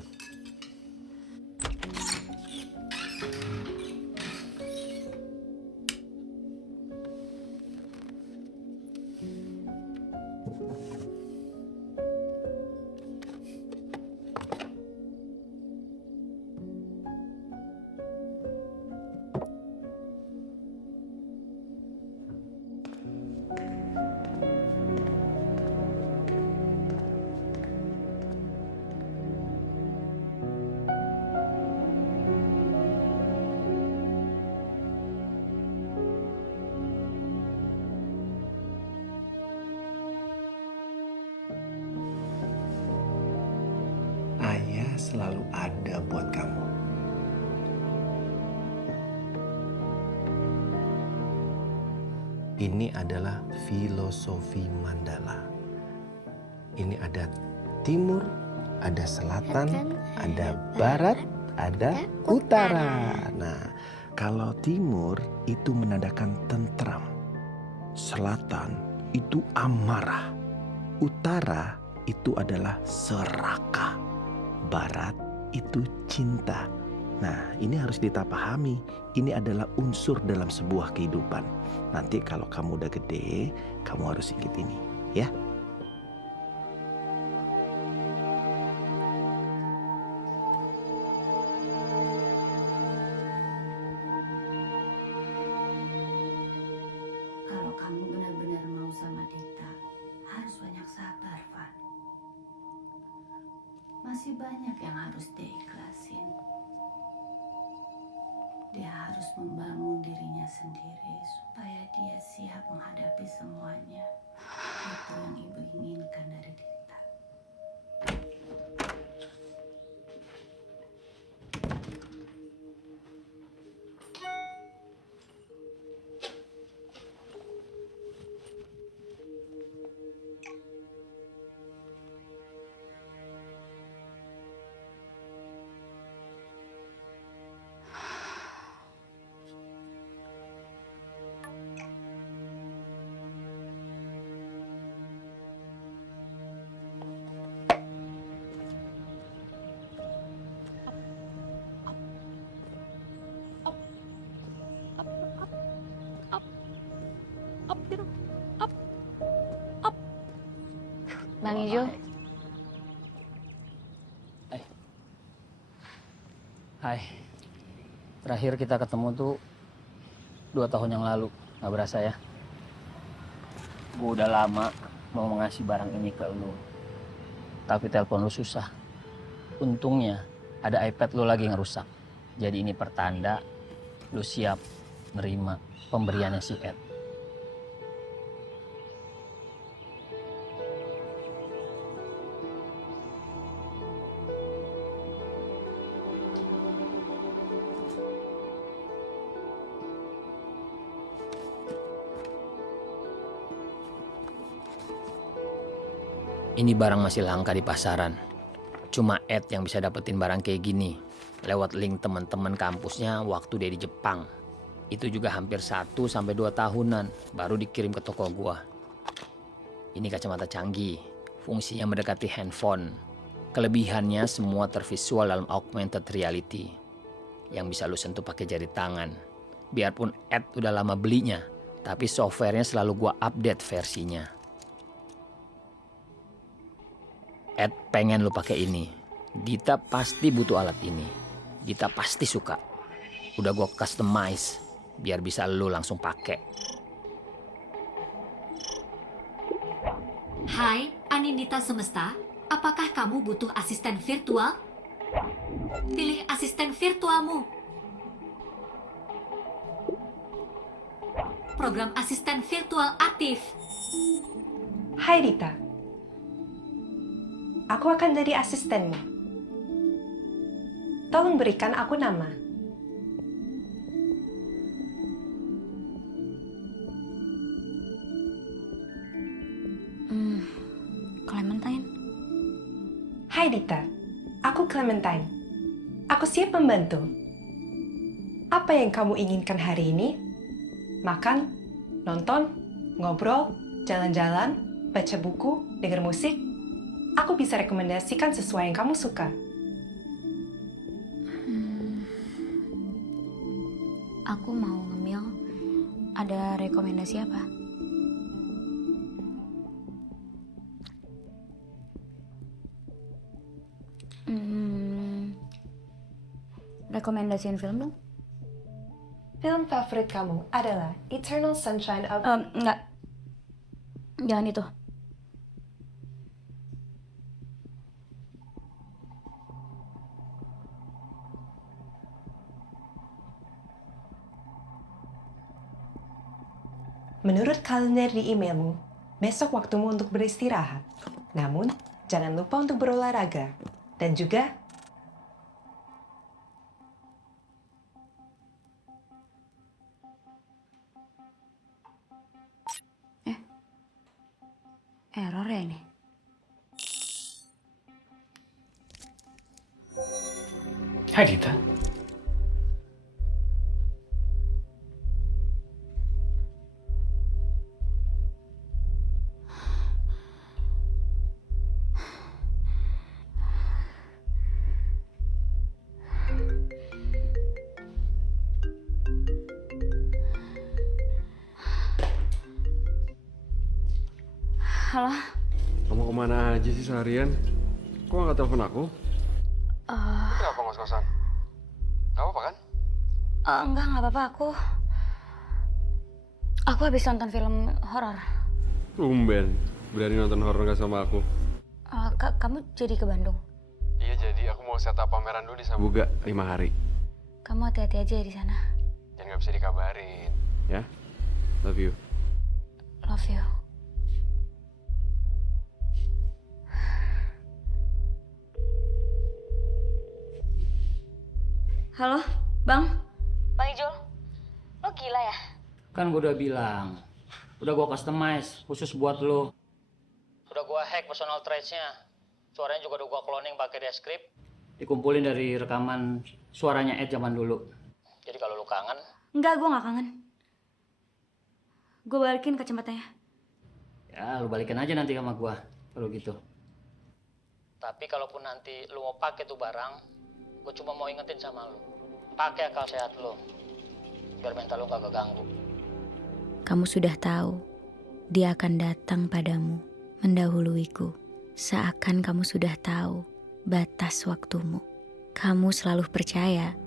Ayah selalu ada buat kamu. Ini adalah filosofi Mandala. Ini ada timur, ada selatan, ada barat, ada utara. Nah, kalau timur itu menandakan tentram. Selatan itu amarah. Utara itu adalah serakah. Barat itu cinta. Nah, ini harus kita pahami. Ini adalah unsur dalam sebuah kehidupan. Nanti kalau kamu udah gede, kamu harus ingat ini, ya. Kalau kamu benar-benar mau sama Dita, harus banyak sabar, Van. Masih banyak yang harus dia ikhlasin. Dia harus membangun dirinya sendiri supaya dia siap menghadapi semuanya. Itu yang ibu inginkan dari Dita. Bang Ijo, Hai. Terakhir kita ketemu tuh 2 tahun yang lalu. Gak berasa ya. Gue udah lama mau ngasih barang ini ke lu. Tapi telepon lu susah. Untungnya ada iPad lu lagi ngerusak. Jadi ini pertanda lu siap nerima pemberiannya si Ed. Ini barang masih langka di pasaran. Cuma Ed yang bisa dapetin barang kayak gini. Lewat link teman-teman kampusnya waktu dia di Jepang. Itu juga hampir 1-2 tahunan baru dikirim ke toko gua. Ini kacamata canggih. Fungsinya mendekati handphone. Kelebihannya semua tervisual dalam augmented reality. Yang bisa lu sentuh pakai jari tangan. Biarpun Ed udah lama belinya. Tapi softwarenya selalu gua update versinya. Ed pengen lu pakai ini. Dita pasti butuh alat ini. Dita pasti suka. Udah gue customize biar bisa lu langsung pakai. Hai, Anindita Semesta. Apakah kamu butuh asisten virtual? Pilih asisten virtualmu. Program asisten virtual aktif. Hai Rita. Aku akan jadi asistenmu. Tolong berikan aku nama. Clementine. Hai Rita, aku Clementine. Aku siap membantu. Apa yang kamu inginkan hari ini? Makan, nonton, ngobrol, jalan-jalan, baca buku, dengar musik? Aku bisa rekomendasikan sesuai yang kamu suka. Aku mau ngemil. Ada rekomendasi apa? Rekomendasiin film dong. Film favorit kamu adalah Eternal Sunshine of... Enggak. Jangan itu. Menurut kalender di emailmu, besok waktumu untuk beristirahat. Namun, jangan lupa untuk berolahraga. Dan juga, Error ya ini? Hai Dita. Halo? Kamu kemana aja sih seharian? Kok nggak telepon aku? Kenapa ngos-ngosan? Gak apa-apa kan? Nggak apa-apa. Aku habis nonton film horor. Tumben, berani nonton horor nggak sama aku? Kamu jadi ke Bandung? Iya jadi, aku mau setup pameran dulu di Sabuga 5 hari. Kamu hati-hati aja ya di sana. Jangan nggak bisa dikabarin. Ya, love you. Love you. Halo, Bang? Bang Ijul, lo gila ya? Kan gue udah bilang, udah gue customize khusus buat lo. Udah gue hack personal traits-nya. Suaranya juga udah gue cloning pakai Descript. Dikumpulin dari rekaman suaranya Ed zaman dulu. Jadi kalau lo kangen, Enggak, gue nggak kangen. Gue balikin kacamatanya. ya lo balikin aja nanti sama gue kalau gitu. Tapi kalaupun nanti lo mau pakai tuh barang, gue cuma mau ingetin sama lo, pakai akal sehat lo, biar mental lo gak keganggu. Kamu sudah tahu, dia akan datang padamu, mendahuluiku. Seakan kamu sudah tahu batas waktumu. Kamu selalu percaya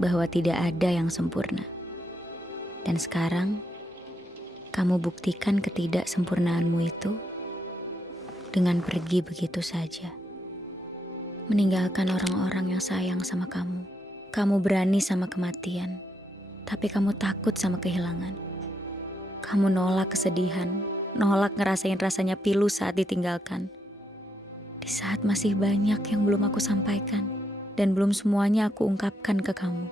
bahwa tidak ada yang sempurna. Dan sekarang, kamu buktikan ketidaksempurnaanmu itu dengan pergi begitu saja. Meninggalkan orang-orang yang sayang sama kamu. Kamu berani sama kematian, tapi kamu takut sama kehilangan. Kamu nolak kesedihan, nolak ngerasain rasanya pilu saat ditinggalkan. Di saat masih banyak yang belum aku sampaikan, dan belum semuanya aku ungkapkan ke kamu.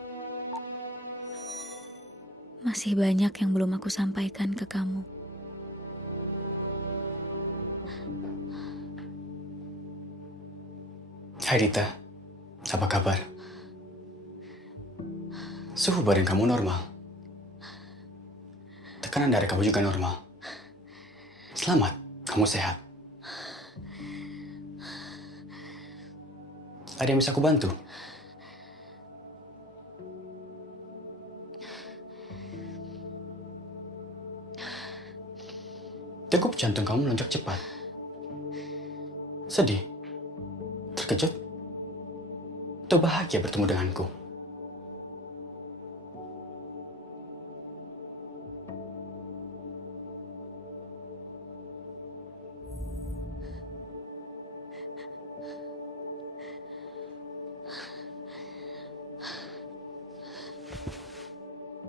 Masih banyak yang belum aku sampaikan ke kamu. Hai Dita, apa kabar? Suhu badan kamu normal. Tekanan darah kamu juga normal. Selamat, kamu sehat. Ada yang bisa aku bantu? Degup jantung kamu melonjak cepat. Sedih? Terkejut? Atau bahagia bertemu denganku?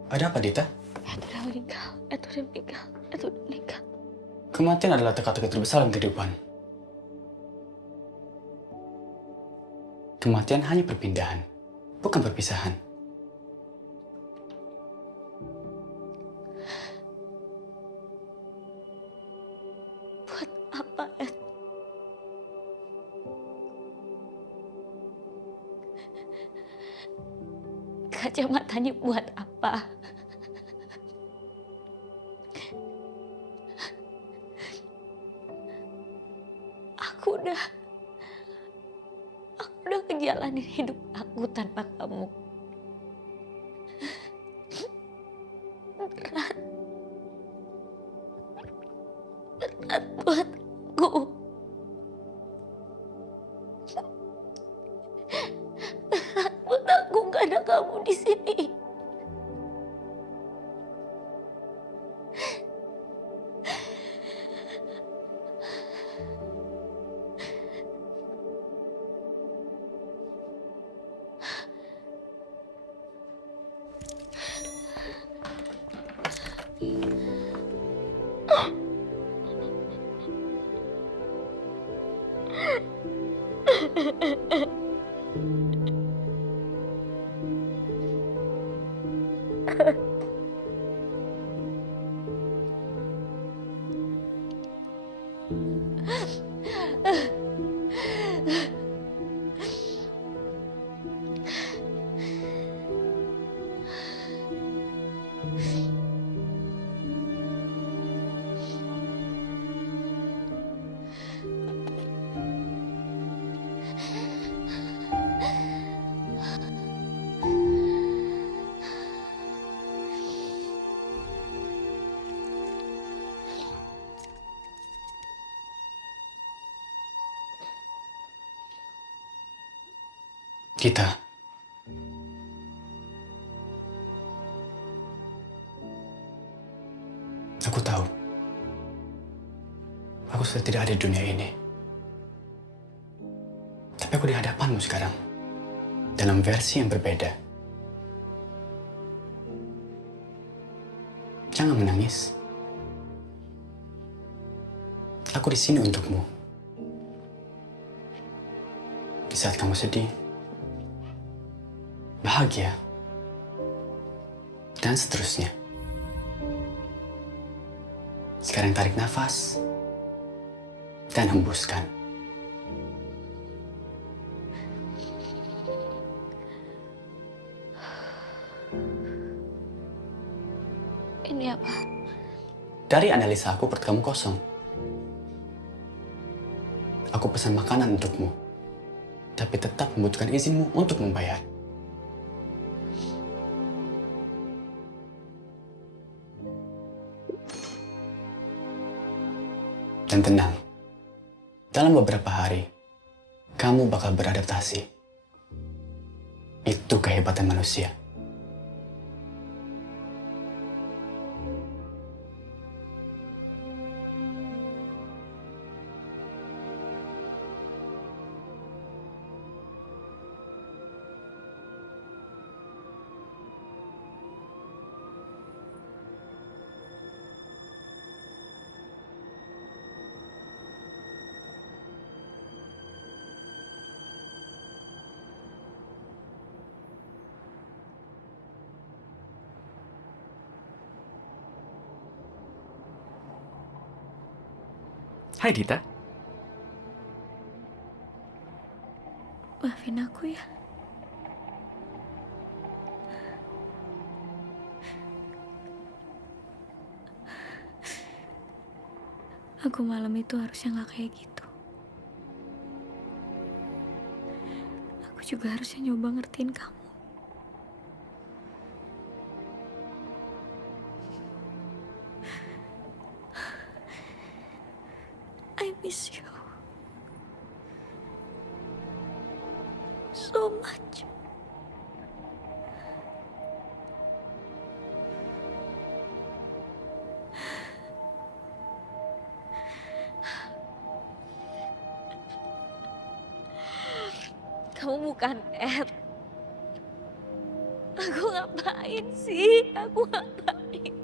Ada apa, Dita? Ed udah meninggal. Ed udah meninggal. Ed udah meninggal. Kematian adalah teka-teki terbesar dalam kehidupan. Kematian hanya perpindahan, bukan perpisahan. Buat apa, Ed? Kacamatanya buat apa? Aku udah ngejalanin hidup aku tanpa kamu. Berat. Berat buat aku. Berat buat aku gak ada kamu di sini. Dita. Aku tahu. Aku sudah tidak ada di dunia ini. Tapi aku di hadapanmu sekarang. Dalam versi yang berbeda. Jangan menangis. Aku di sini untukmu. Di saat kamu sedih, bahagia, dan seterusnya. Sekarang tarik nafas dan hembuskan. Ini apa? Dari analisa aku, perut kamu kosong. Aku pesan makanan untukmu, tapi tetap membutuhkan izinmu untuk membayar. Dan tenang, dalam beberapa hari, kamu bakal beradaptasi. Itu kehebatan manusia. Hai Dita. Maafin aku ya. Aku malam itu harusnya gak kayak gitu. Aku juga harusnya nyoba ngertiin kamu. I miss you so much. Kamu bukan Ed. Aku ngapain sih? Aku ngapain?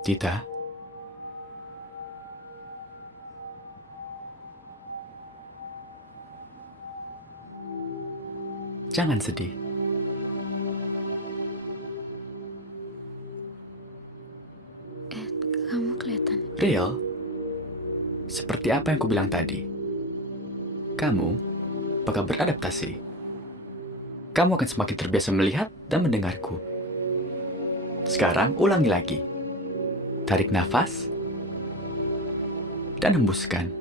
Dita? Jangan sedih. Kamu kelihatan. Real? Seperti apa yang kubilang tadi? Kamu bakal beradaptasi. Kamu akan semakin terbiasa melihat dan mendengarku. Sekarang ulangi lagi. Tarik nafas dan hembuskan.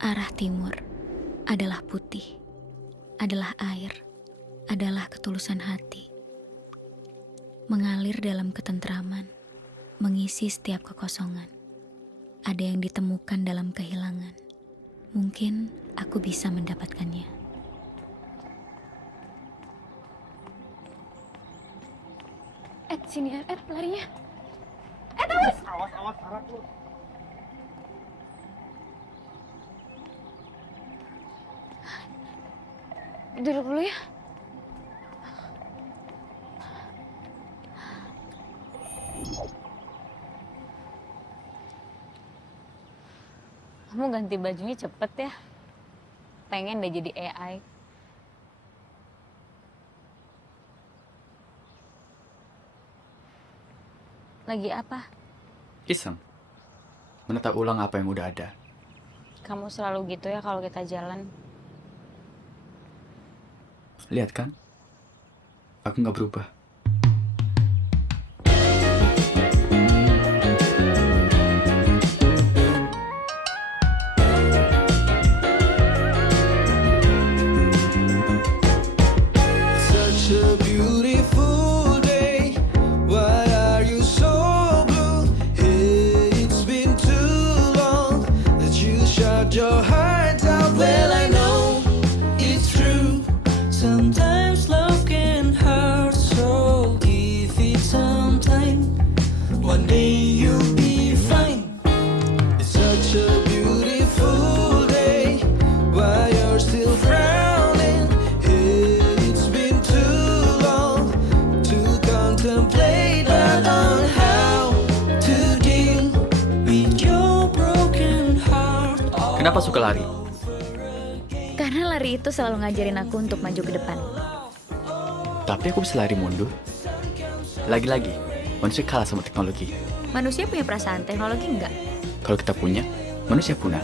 Arah timur adalah putih, adalah air, adalah ketulusan hati. Mengalir dalam ketentraman, mengisi setiap kekosongan. Ada yang ditemukan dalam kehilangan. Mungkin aku bisa mendapatkannya. Sini, larinya. Awas! Awas, harap lu. Duduk dulu ya. Kamu ganti bajunya cepet ya. Pengen deh jadi AI. Lagi apa? Iseng. Menata ulang apa yang udah ada. Kamu selalu gitu ya kalau kita jalan. Lihat kan? Aku nggak berubah. Such a beautiful day. Why are you so blue? Hey, it's been too long that you shut your heart out. Well, I know it's true. Sometimes love can hurt, so give it some time. One day you'll be fine. It's such a beautiful day. Why you're still frowning? Hey, it's been too long to contemplate on how to deal with your broken heart. Kenapa suka lari? Karena lari itu selalu ngajarin aku untuk maju ke depan. Tapi aku bisa lari mundur. Lagi-lagi, manusia kalah sama teknologi. Manusia punya perasaan, teknologi enggak. Kalau kita punya, manusia punah.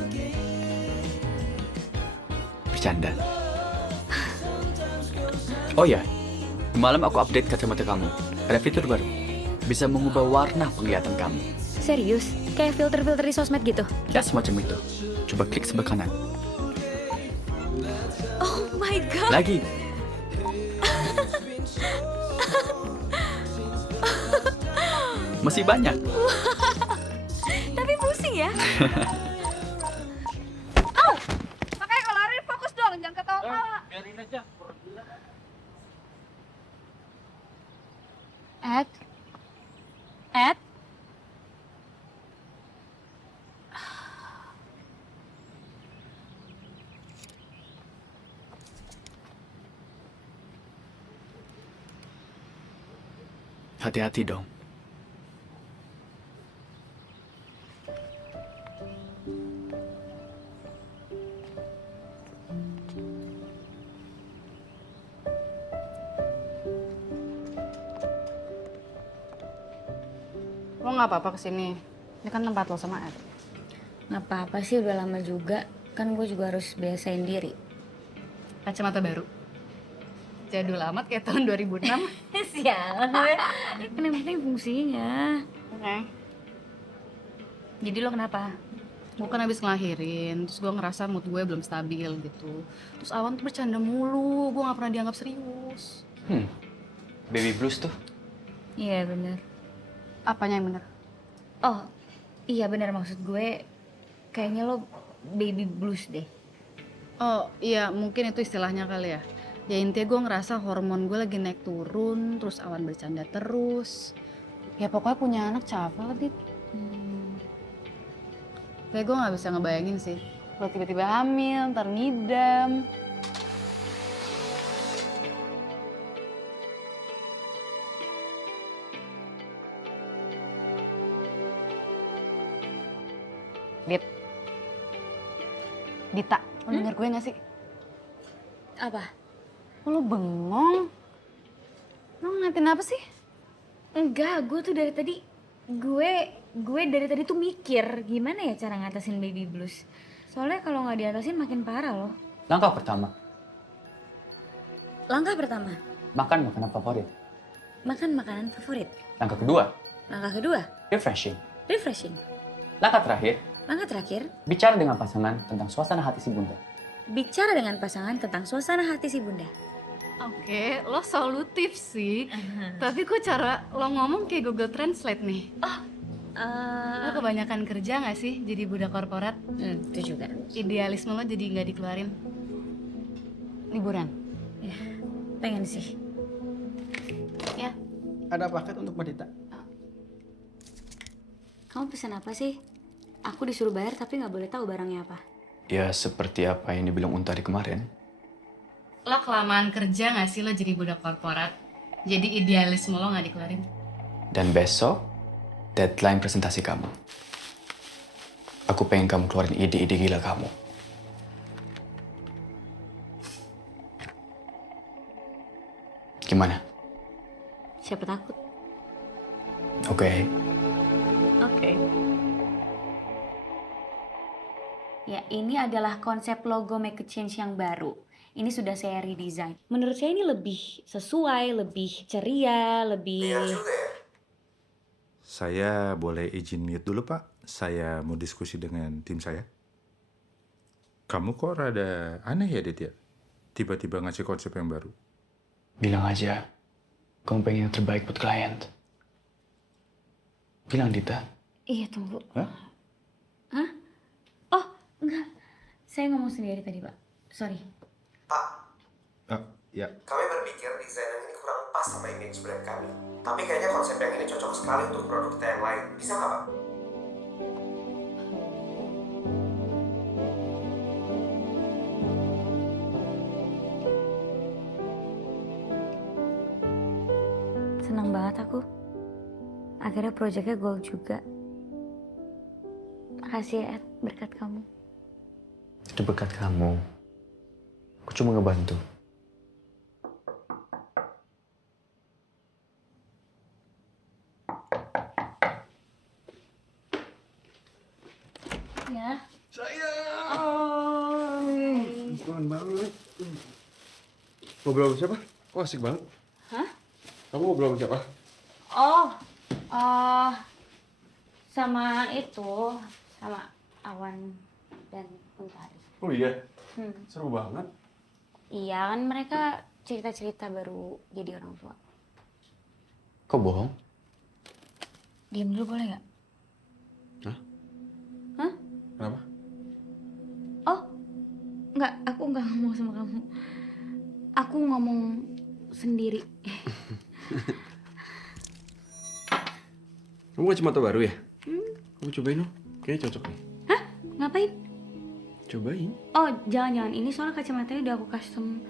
Bercanda. Oh ya, malam aku update kacamata kamu. Ada fitur baru. Bisa mengubah warna penglihatan kamu. Serius? Kayak filter-filter di sosmed gitu? Ya, semacam itu. Coba klik sebelah kanan. Oh my god. Lagi. Masih banyak. Tapi pusing ya. Makanya kalau lari fokus dong, jangan ketawa-ketawa. Biarin aja. Ed? Hati-hati dong. Lo nggak apa-apa kesini. Ini kan tempat lo sama Ed. Nggak apa-apa sih, udah lama juga. Kan gue juga harus biasain diri. Kacamata baru. Jadul amat kayak tahun 2006. Sialan gue. Kan yang penting fungsinya. Oke. Jadi lo kenapa? Gue kan habis ngelahirin, terus gue ngerasa mood gue belum stabil gitu. Terus Awan tuh bercanda mulu, gue gak pernah dianggap serius. Baby blues tuh. Iya bener. Apanya yang bener? Oh iya bener, maksud gue kayaknya lo baby blues deh. Oh iya, mungkin itu istilahnya kali ya. Ya intinya gue ngerasa hormon gue lagi naik turun, terus awan bercanda terus. Ya pokoknya punya anak capek lah, Dit. Kayak gue gak bisa ngebayangin sih. Lo tiba-tiba hamil, ntar ngidam. Dit. Dita, lo denger gue gak sih? Apa? Lo bengong? Lo ngeliatin apa sih? Enggak, gue tuh dari tadi gue dari tadi tuh mikir gimana ya cara ngatasin baby blues. Soalnya kalau nggak diatasin makin parah loh. Langkah pertama, Langkah pertama, makan makanan favorit. makan makanan favorit. Langkah kedua, Langkah kedua, refreshing. refreshing. Langkah terakhir, Langkah terakhir, bicara dengan pasangan tentang suasana hati si bunda. bicara dengan pasangan tentang suasana hati si bunda. Oke, lo solutif sih. Tapi kok cara lo ngomong kayak Google Translate nih? Lo kebanyakan kerja gak sih jadi budak korporat? Itu juga. Idealisme lo jadi gak dikeluarin? Liburan? Ya, pengen sih. Ya. Ada paket untuk Mbak Dita. Kamu pesan apa sih? Aku disuruh bayar tapi nggak boleh tahu barangnya apa. Ya seperti apa yang dibilang Untari kemarin. Lo kelamaan kerja gak sih lo jadi budak korporat? Jadi idealisme lo gak dikeluarin? Dan besok, deadline presentasi kamu. Aku pengen kamu keluarin ide-ide gila kamu. Gimana? Siapa takut? Oke. Oke. Ya, ini adalah konsep logo Make a Change yang baru. Ini sudah saya redesign. Menurut saya ini lebih sesuai, lebih ceria, lebih... Saya boleh izin mute dulu, Pak? Saya mau diskusi dengan tim saya. Kamu kok rada aneh ya, Dit ya? Tiba-tiba ngasih konsep yang baru. Bilang aja, kamu pengen yang terbaik buat klien. Bilang, Dita. Iya, tunggu. Hah? Hah? Oh, enggak. Saya ngomong sendiri tadi, Pak. Sorry. Ya. Kami berpikir desain ini kurang pas sama image brand kami. Tapi kayaknya konsep yang ini cocok sekali untuk produk kita yang lain. Bisa nggak, Pak? Senang banget aku. Akhirnya proyeknya goal juga. Makasih ya, Ed, berkat kamu. Itu berkat kamu. Aku cuma ngebantu. Ya. Pelan banget. Ngobrol sama siapa? Kok asik banget? Hah? Kamu ngobrol sama siapa? Sama itu, sama Awan dan Untari. Oh iya? Hmm. Seru banget. Iya kan mereka cerita-cerita baru jadi orang tua. Kok bohong? Diam dulu boleh nggak? Hah? Kenapa? Oh, nggak. Aku nggak ngomong sama kamu. Aku ngomong sendiri. Kamu kacamata baru ya? Kamu cobain dong. Kayaknya cocok nih. Hah? Ngapain? Cobain. Oh, jangan-jangan. Ini soalnya kacamatanya udah aku custom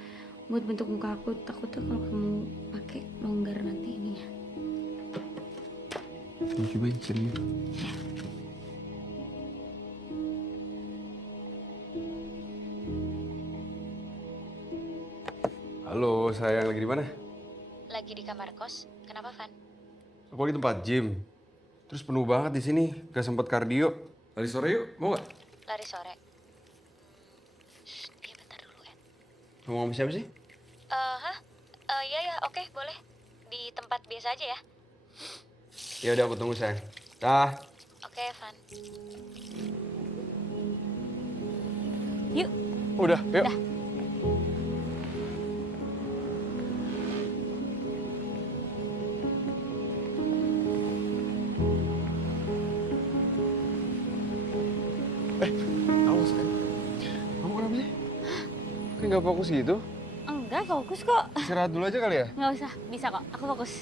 buat bentuk muka aku. Takutnya kalau kamu pakai longgar nanti ininya. Kamu cobain serius. Halo, sayang, lagi di mana? Lagi di kamar kos. Kenapa, Van? Aku di tempat gym. Terus penuh banget di sini, gak sempet kardio. Lari sore yuk, mau gak? Lari sore. Iya, bentar dulu, Ed. Ngomong sama siapa sih? Ya, oke, boleh. Di tempat biasa aja ya. Ya udah, aku tunggu sayang. Dah. Oke, Van. Yuk. Udah, yuk. Dah. Kamu sayang. Kamu kenapa sih? Kayak nggak fokus gitu? Enggak, fokus kok. Istirahat dulu aja kali ya? Nggak usah, bisa kok. Aku fokus.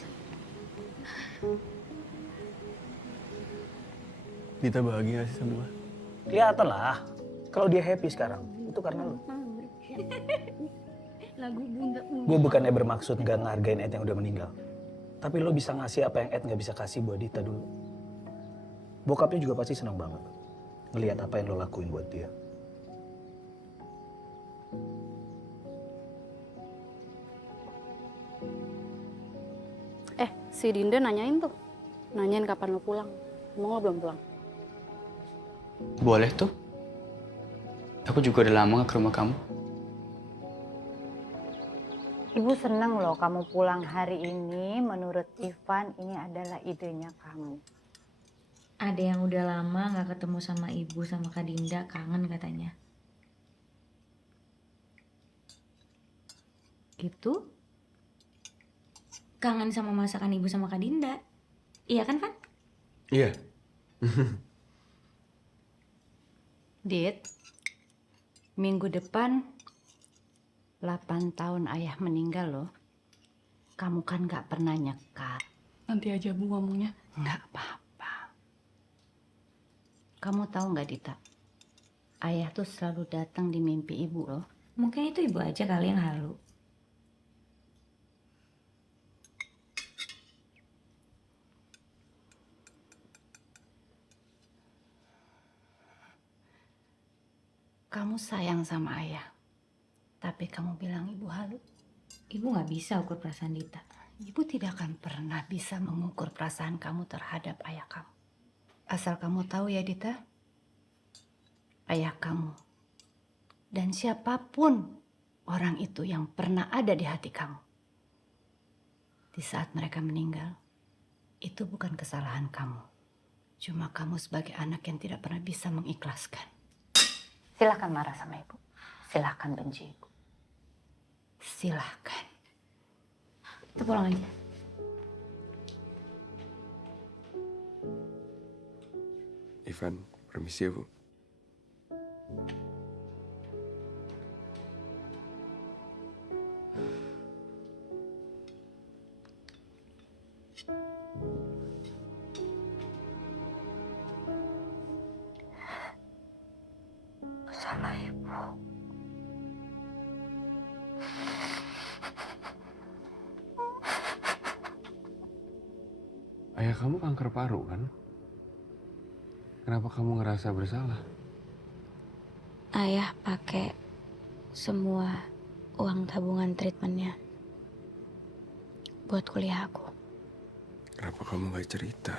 Dita bahagia sih sama gue. Kelihatan lah. Kalau dia happy sekarang, itu karena lu. Lagu bunga. Gue bukannya bermaksud gak ngehargain Ed yang udah meninggal. Tapi lo bisa ngasih apa yang Ed gak bisa kasih buat Dita dulu. Bokapnya juga pasti senang banget ngelihat apa yang lo lakuin buat dia. Si Dinda nanyain tuh. Nanyain kapan lo pulang. Emang lo belum pulang? Boleh tuh. Aku juga udah lama gak ke rumah kamu. Ibu senang loh kamu pulang hari ini. Menurut Ivan ini adalah idenya kamu. Ada yang udah lama gak ketemu sama ibu sama Kak Dinda, kangen katanya. Gitu? Kangen sama masakan ibu sama Kak Dinda. Iya kan, Van? Iya. Dit, minggu depan 8 tahun ayah meninggal loh. Kamu kan gak pernah nyekat. Nanti aja Bu ngomongnya. Nggak apa-apa. Kamu tahu nggak Dita? Ayah tuh selalu datang di mimpi ibu loh. Mungkin itu ibu aja kali yang halu. Kamu sayang sama ayah. Tapi kamu bilang ibu halu. Ibu nggak bisa ukur perasaan Dita. Ibu tidak akan pernah bisa mengukur perasaan kamu terhadap ayah kamu. Asal kamu tahu ya Dita, ayah kamu dan siapapun orang itu yang pernah ada di hati kamu, di saat mereka meninggal, itu bukan kesalahan kamu. Cuma kamu sebagai anak yang tidak pernah bisa mengikhlaskan. Silahkan marah sama ibu, silahkan benci ibu. Silahkan. Kita pulang aja. Ivan, permisi ya Bu. Salah ibu. Ayah kamu kanker paru kan? Kenapa kamu ngerasa bersalah? Ayah pakai semua uang tabungan treatmentnya buat kuliah aku. Kenapa kamu gak cerita?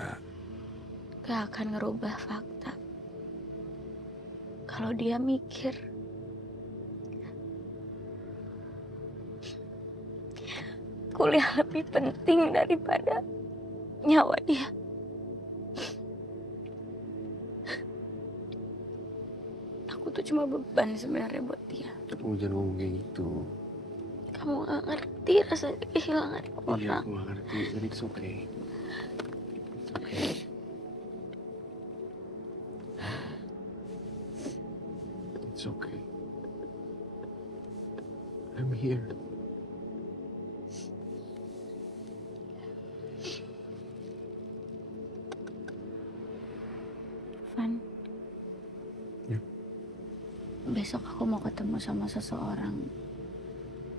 Gak akan ngerubah fakta. Kalau dia mikir kuliah lebih penting daripada nyawa dia. Aku tuh cuma beban sebenarnya buat dia. Kamu jangan ngomong kayak gitu. Kamu gak ngerti rasanya kehilangan orang. Iya, aku gak ngerti. Jadi it's okay. It's okay. It's okay. I'm here. Van. Ya. Besok aku mau ketemu sama seseorang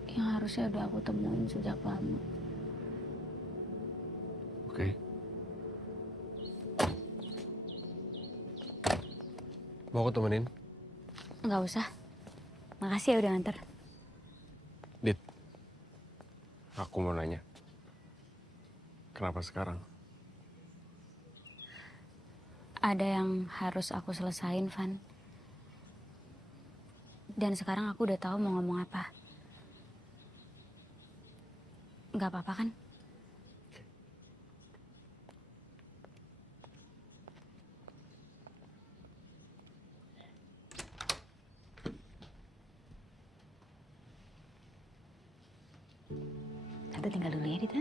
yang harusnya udah aku temuin sejak lama. Oke. Mau aku temenin? Nggak usah. Makasih ya udah nganter. Dit, aku mau nanya. Kenapa sekarang? Ada yang harus aku selesain, Van. Dan sekarang aku udah tahu mau ngomong apa. Nggak apa-apa kan? Tante tinggal dulu ya, Dita.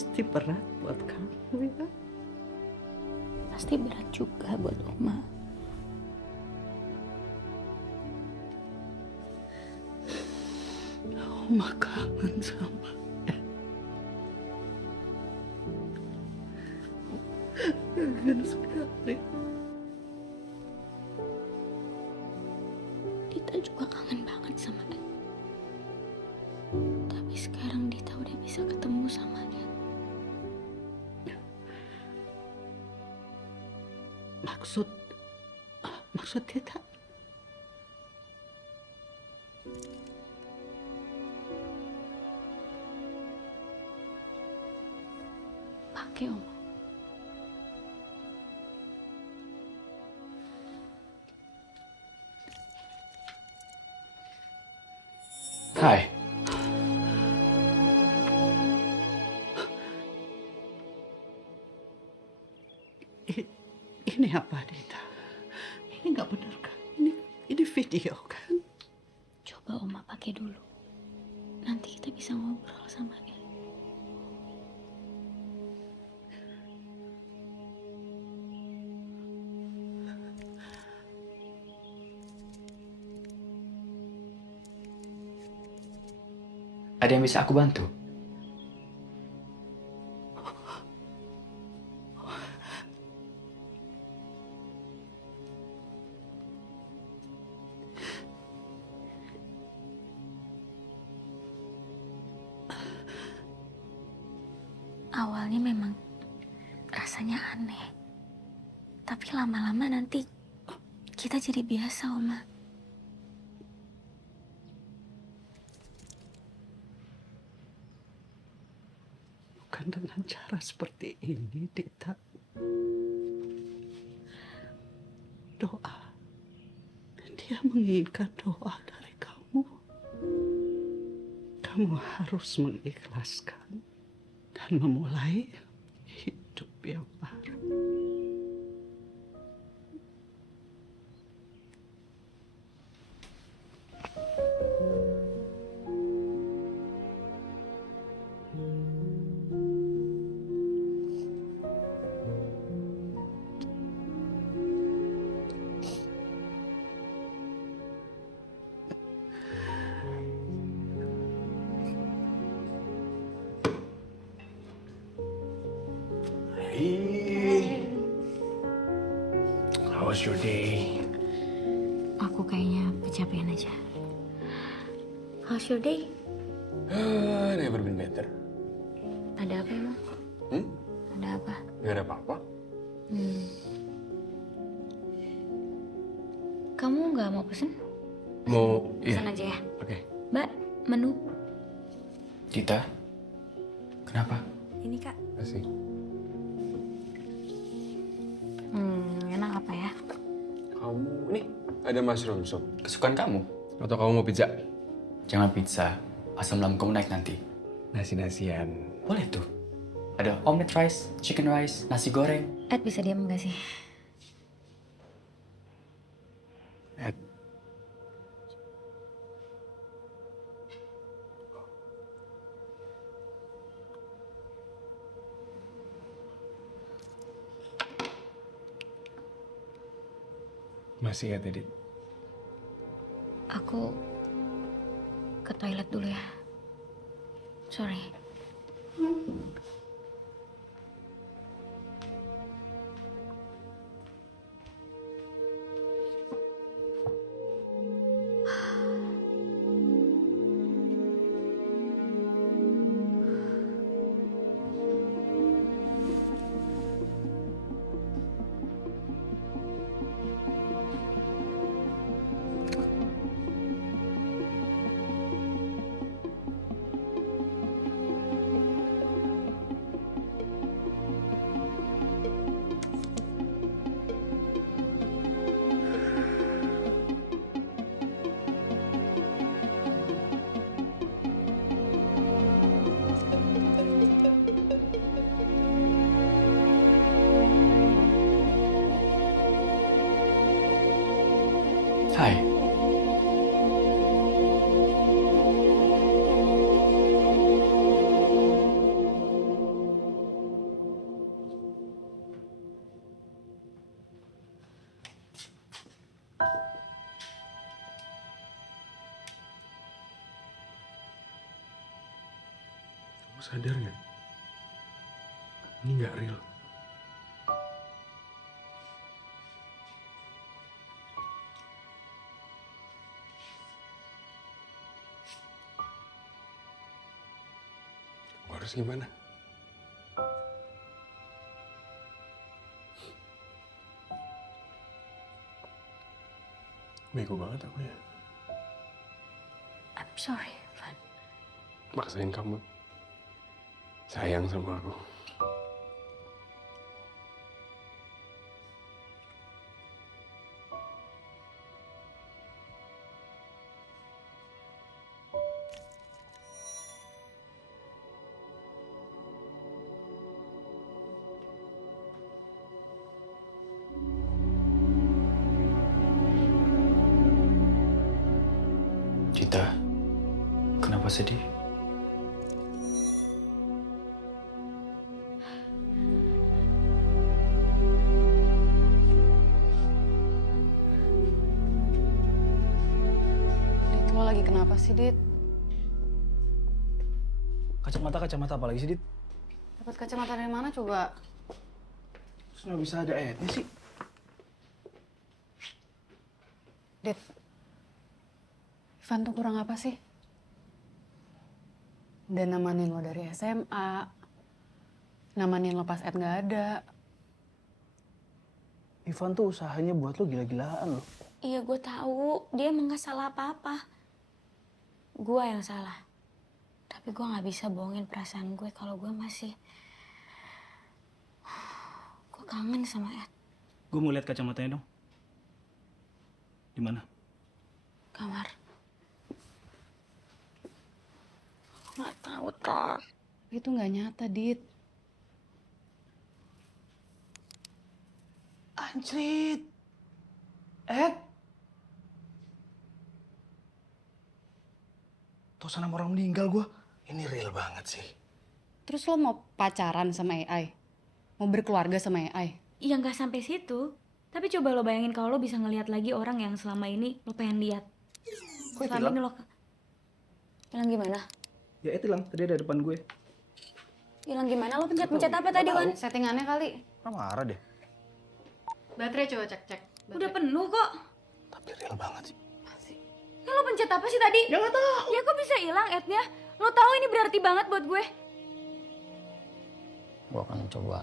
pasti berat buat kamu ya. Pasti berat juga buat Oma. Oma kangen sama dia. Kangen sekali. Dita juga kangen banget sama dia. Tapi sekarang Dita udah bisa ketemu sama dia. Maksud Dita? Pakai Oma. Hai. Ini apa, Dita? Ini nggak benar kan? Ini video kan? Coba Oma pakai dulu. Nanti kita bisa ngobrol sama dia. Ada yang bisa aku bantu? Awalnya memang rasanya aneh. Tapi lama-lama nanti kita jadi biasa, Oma. Bukan dengan cara seperti ini, Dita. Doa. Dia menginginkan doa dari kamu. Kamu harus mengikhlaskan dan memulai hidup yang baru. How was your day? Aku kayaknya kecapean aja. How's your day? Never been better. Ada apa emang? Ada apa? Gak ada apa-apa. Kamu nggak mau pesen? Mau, Pesen aja ya. Oke. Mbak, menu. Dita, kenapa? Ini Kak. Kasih. Enak apa ya? Kamu, nih ada mushroom soup. Kesukaan kamu? Atau kamu mau pizza? Jangan pizza, asam lambung kamu naik nanti. Nasi-nasian. Boleh tuh. Ada omelet rice, chicken rice, nasi goreng. Ed bisa diam nggak sih? Ed. Masih ya, Tedit? Aku ke toilet dulu ya. Sorry. Kamu sadar nggak? Ini nggak real. Aku harus gimana? Bego banget aku ya. I'm sorry, Van. Maksain kamu sayang sama aku. Dita, kenapa sedih? Dit, lo lagi kenapa sih, Dit? Kacamata apa lagi sih, Dit? Dapat kacamata dari mana coba? Terus nggak bisa ada Ednya sih? Dit, Ivan tuh kurang apa sih? Udah namanin lo dari SMA, namanin lo pas Ed nggak ada. Ivan tuh usahanya buat lo gila-gilaan loh. Iya, gue tahu. Dia emang gak salah apa-apa. Gue yang salah. Tapi gue gak bisa bohongin perasaan gue kalau gue masih... Gue kangen sama Ed. Gue mau lihat kacamatanya dong. Di mana? Kamar. Gak tahu, Tar. Itu nggak nyata, Dit. Anjrit. Ed. Tosan sama orang meninggal gue. Ini real banget sih. Terus lo mau pacaran sama AI? Mau berkeluarga sama AI? Ya gak sampai situ. Tapi coba lo bayangin kalau lo bisa ngelihat lagi orang yang selama ini lo pengen lihat. Kok Selama hilang? ini lo... Hilang gimana? Ya Ed hilang, tadi ada depan gue. Hilang gimana? Lo pencet-pencet apa tadi, Wan? Settingannya kali. Orang marah deh. Baterai coba cek-cek. Udah penuh kok. Tapi real banget sih. Ya lo pencet apa sih tadi? Ya gak tahu. Ya kok bisa hilang Ednya? Lo tahu ini berarti banget buat gue. Gue akan coba.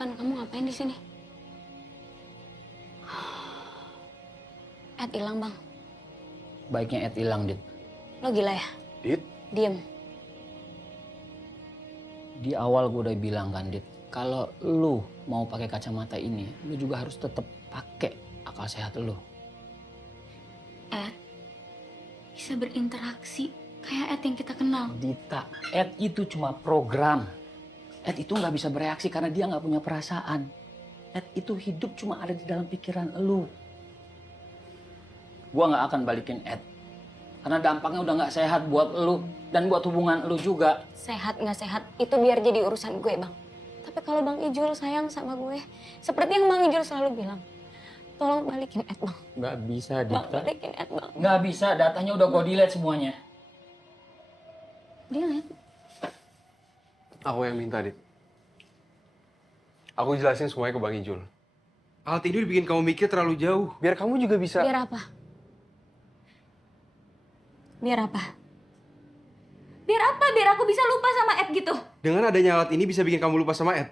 Kan kamu ngapain di sini? Ed hilang, Bang. Baiknya Ed hilang, Dit. Lo gila ya? Dit? Diem. Di awal gue udah bilang kan, Dit. Kalau lu mau pakai kacamata ini, lu juga harus tetap pakai akal sehat lu. Ed bisa berinteraksi kayak Ed yang kita kenal. Dita, Ed itu cuma program. Ed itu nggak bisa bereaksi karena dia nggak punya perasaan. Ed itu hidup cuma ada di dalam pikiran lu. Gua nggak akan balikin Ed. Karena dampaknya udah nggak sehat buat lu dan buat hubungan lu juga. Sehat nggak sehat itu biar jadi urusan gue, Bang. Tapi kalau Bang Ijul sayang sama gue, seperti yang Bang Ijul selalu bilang, tolong balikin Ed, Bang. Nggak bisa, Bang, Dita. balikin Ed, Bang. Nggak bisa, datanya udah gua delete semuanya. Delete? Aku yang minta, Dit. Aku jelasin semuanya ke Bang Ijul. Hal ini bikin kamu mikir terlalu jauh. Biar kamu juga bisa... Biar apa? Biar apa? Biar apa? Biar aku bisa lupa sama Ed gitu. Dengan adanya alat ini bisa bikin kamu lupa sama Ed.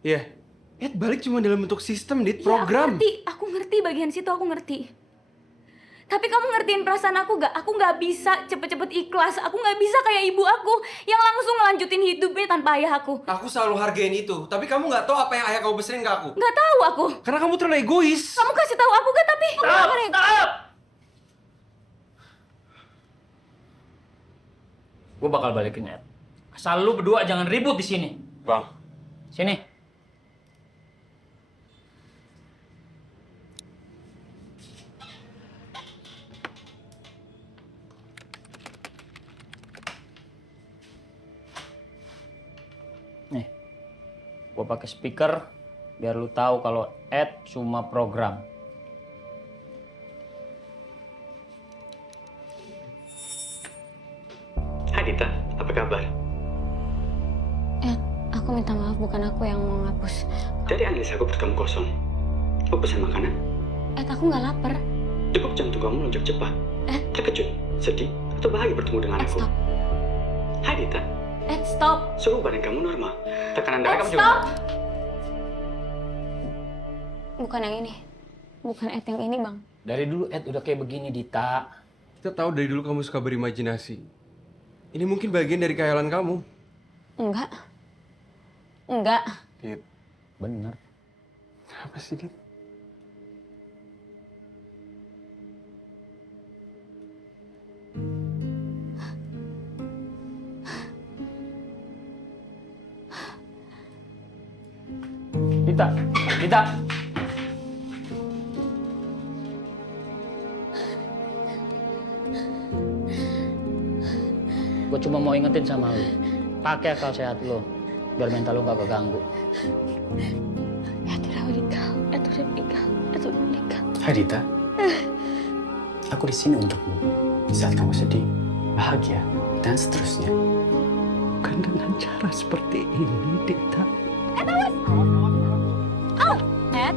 Iya. Ed balik cuma dalam bentuk sistem, Dit. Ya, Program. aku ngerti bagian situ, aku ngerti. Tapi kamu ngertiin perasaan aku gak? Aku gak bisa cepet-cepet ikhlas. Aku gak bisa kayak ibu aku yang langsung ngelanjutin hidupnya tanpa ayah aku. Aku selalu hargain itu. Tapi kamu nggak tahu apa yang ayah kamu pesenin ke aku. Gak tahu aku. Karena kamu terlalu egois. Kamu kasih tahu aku gak? Tapi Stop! Gue bakal balikin Ed. Asal lu berdua jangan ribut di sini. Bang. Sini. Nih, gue pakai speaker biar lu tahu kalau Ed cuma program. bukan aku yang mau ngapus. Tadi analisa aku perut kamu kosong. Mau pesan makanan? Aku nggak lapar. Cukup jantung kamu melonjak cepat. Terkejut, sedih, atau bahagia bertemu dengan aku? Stop. Hai Dita. Stop. Suhu badan kamu normal. Tekanan darah kamu juga. Stop. Bukan yang ini. Bukan yang ini, Bang. Dari dulu Ed udah kayak begini, Dita. Kita tahu dari dulu kamu suka berimajinasi. Ini mungkin bagian dari khayalan kamu. Enggak. Enggak. Dit. Bener. Apa sih, Dit? Dita, Dita. Gue cuma mau ingetin sama lu, pakai akal sehat lu, biar mental lu gak keganggu. Hai Dita. Aku di sini untukmu. Di saat kamu sedih, bahagia, dan seterusnya. Bukan dengan cara seperti ini, Dita. Ed,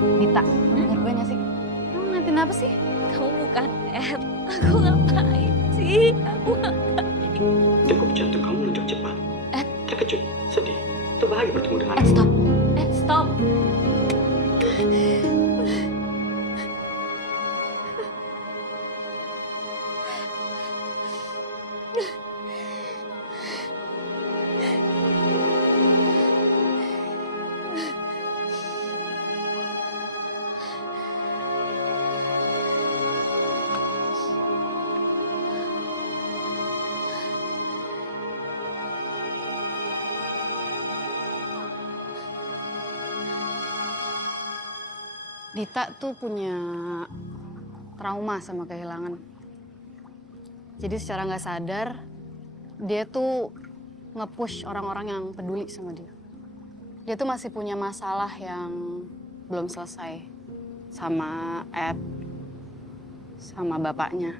Dita, denger gue gak sih? Kamu ngeliatin apa sih? Kamu bukan Ed. Aku ngapain sih? Aku ngapain? Degup jantung kamu melonjak cepat. Terkejut, sedih, atau bahagia bertemu dengan aku? Stop. Stop. Dita tuh punya trauma sama kehilangan. Jadi secara nggak sadar, dia tuh nge-push orang-orang yang peduli sama dia. Dia tuh masih punya masalah yang belum selesai sama Ed, sama bapaknya.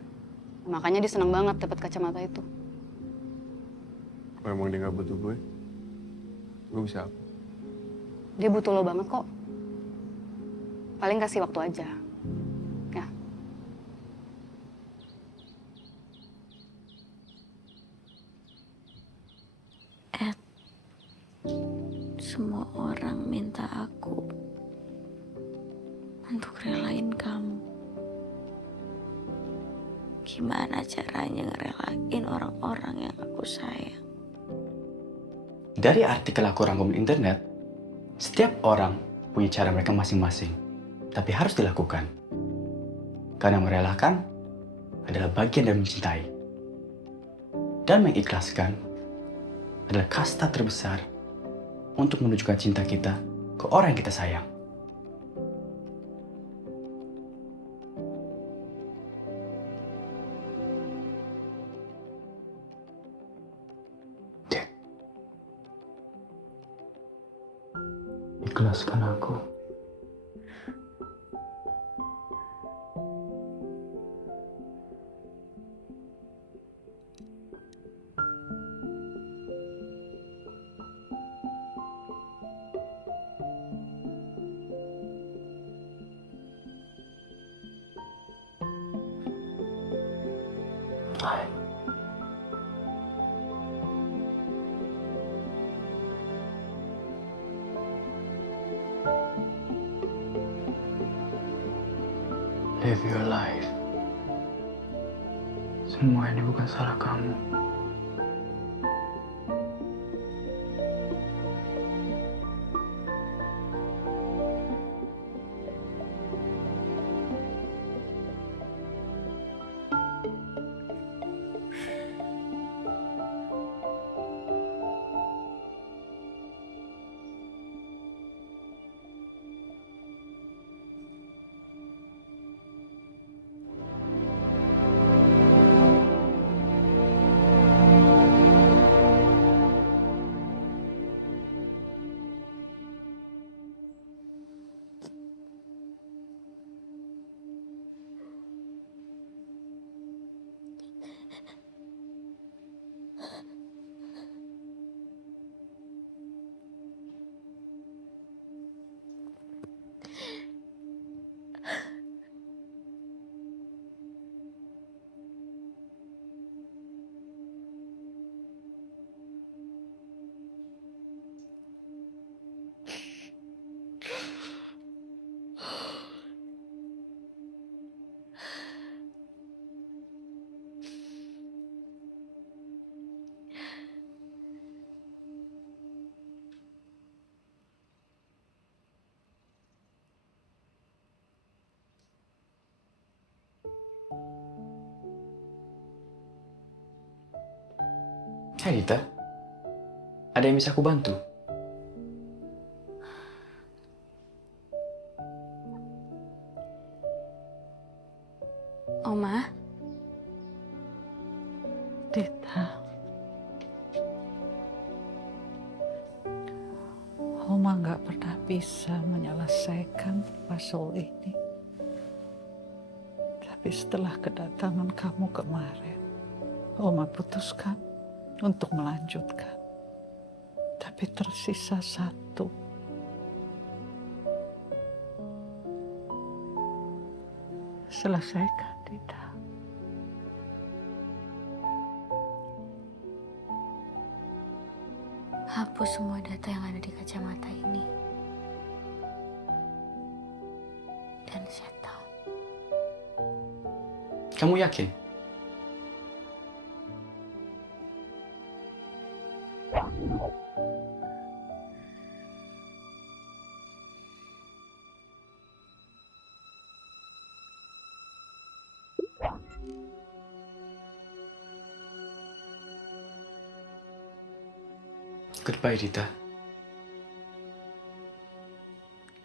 Makanya dia seneng banget dapat kacamata itu. Kalau emang dia nggak butuh gue bisa apa? Dia butuh lo banget kok. Paling kasih waktu aja. Ya. Ed, semua orang minta aku untuk relain kamu. Gimana caranya ngerelain orang-orang yang aku sayang? Dari artikel aku rangkum di internet, setiap orang punya cara mereka masing-masing. Tapi harus dilakukan. Karena merelakan adalah bagian dari mencintai. Dan mengikhlaskan adalah kasta terbesar untuk menunjukkan cinta kita ke orang yang kita sayang. Dad, ikhlaskan aku. Live your life. Semua ini bukan salah kamu. Hai Dita, ada yang bisa aku bantu? Oma, Dita, Oma nggak pernah bisa menyelesaikan puzzle ini. Tapi setelah kedatangan kamu kemarin, Oma putuskan untuk melanjutkan. Tapi tersisa satu. Selesaikan, Dita. hapus semua data yang ada di kacamata ini. Dan saya tahu. Kamu yakin? Goodbye, Rita.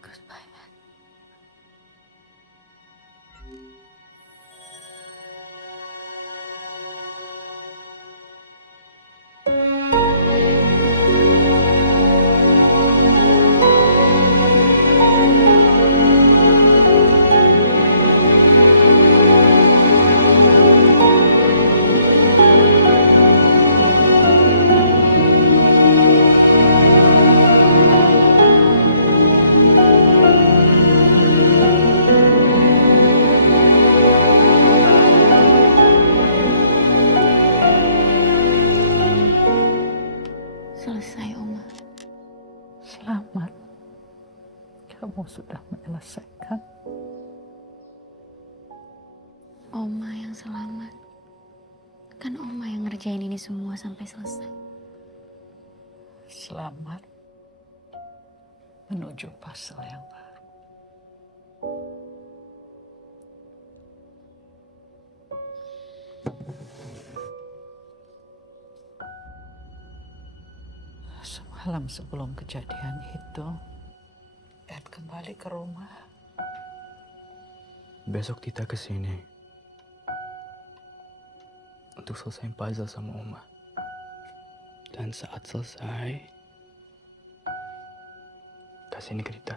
Goodbye, man. Selesai, Oma. Selamat. Kamu sudah menyelesaikan. Oma yang selamat. Kan Oma yang ngerjain ini semua sampai selesai. Selamat menuju puzzle yang baru. Semalam sebelum kejadian itu, Ed kembali ke rumah. Besok Tita kesini untuk selesai puzzle sama Oma. Dan saat selesai, kasih ini ke Tita.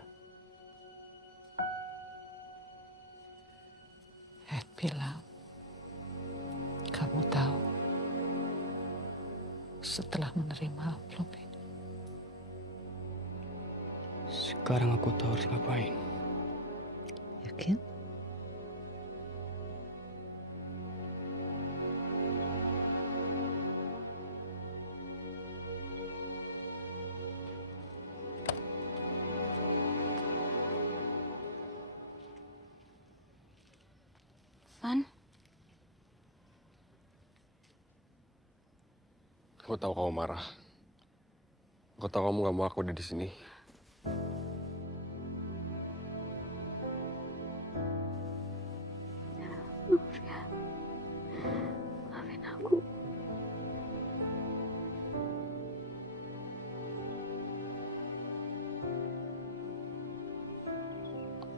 Ed bilang, kamu tahu, setelah menerima amplop ini, Sekarang aku tahu harus ngapain. yakin? Van, Aku tahu kamu marah. Aku tahu kamu gak mau aku ada di sini. maaf ya. Maafin aku.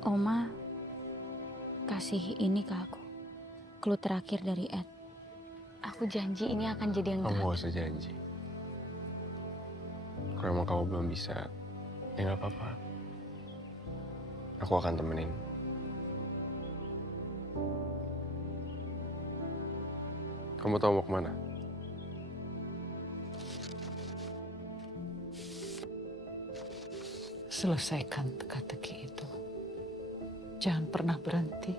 Oma, kasih ini ke aku. Clue terakhir dari Ed. Aku janji ini akan jadi yang Kamu terakhir. gak usah janji. Kalau emang kamu belum bisa, ya gak apa-apa. Aku akan temenin. Kamu tahu mau kemana? Selesaikan teka-teki itu. Jangan pernah berhenti.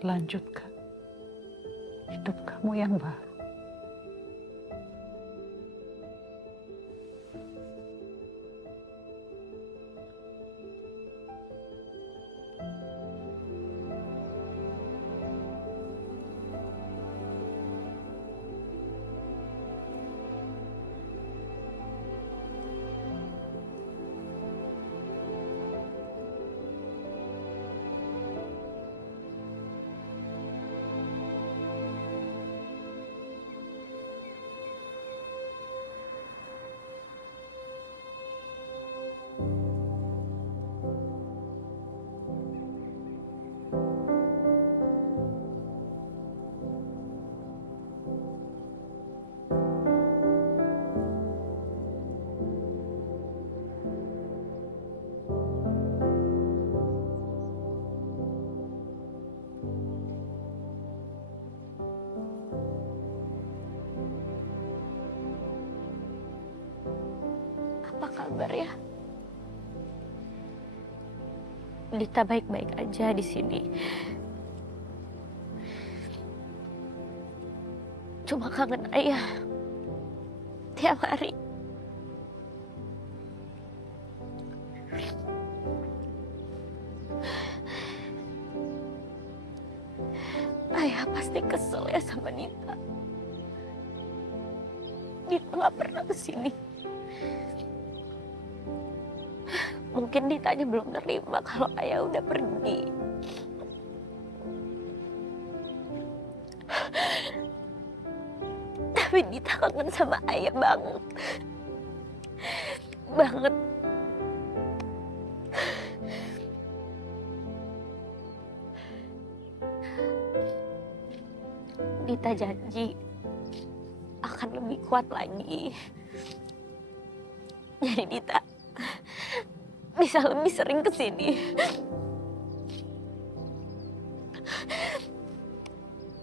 Lanjutkan hidup kamu yang baru. sabar ya. Dita baik-baik aja di sini. Cuma kangen ayah tiap hari. Ayah pasti kesel ya sama Dita. Dita gak pernah kesini. Mungkin Ditanya belum nerima kalau ayah udah pergi. Tapi Dita kangen sama ayah banget. Banget. Dita janji akan lebih kuat lagi. Jadi Dita bisa lebih sering kesini.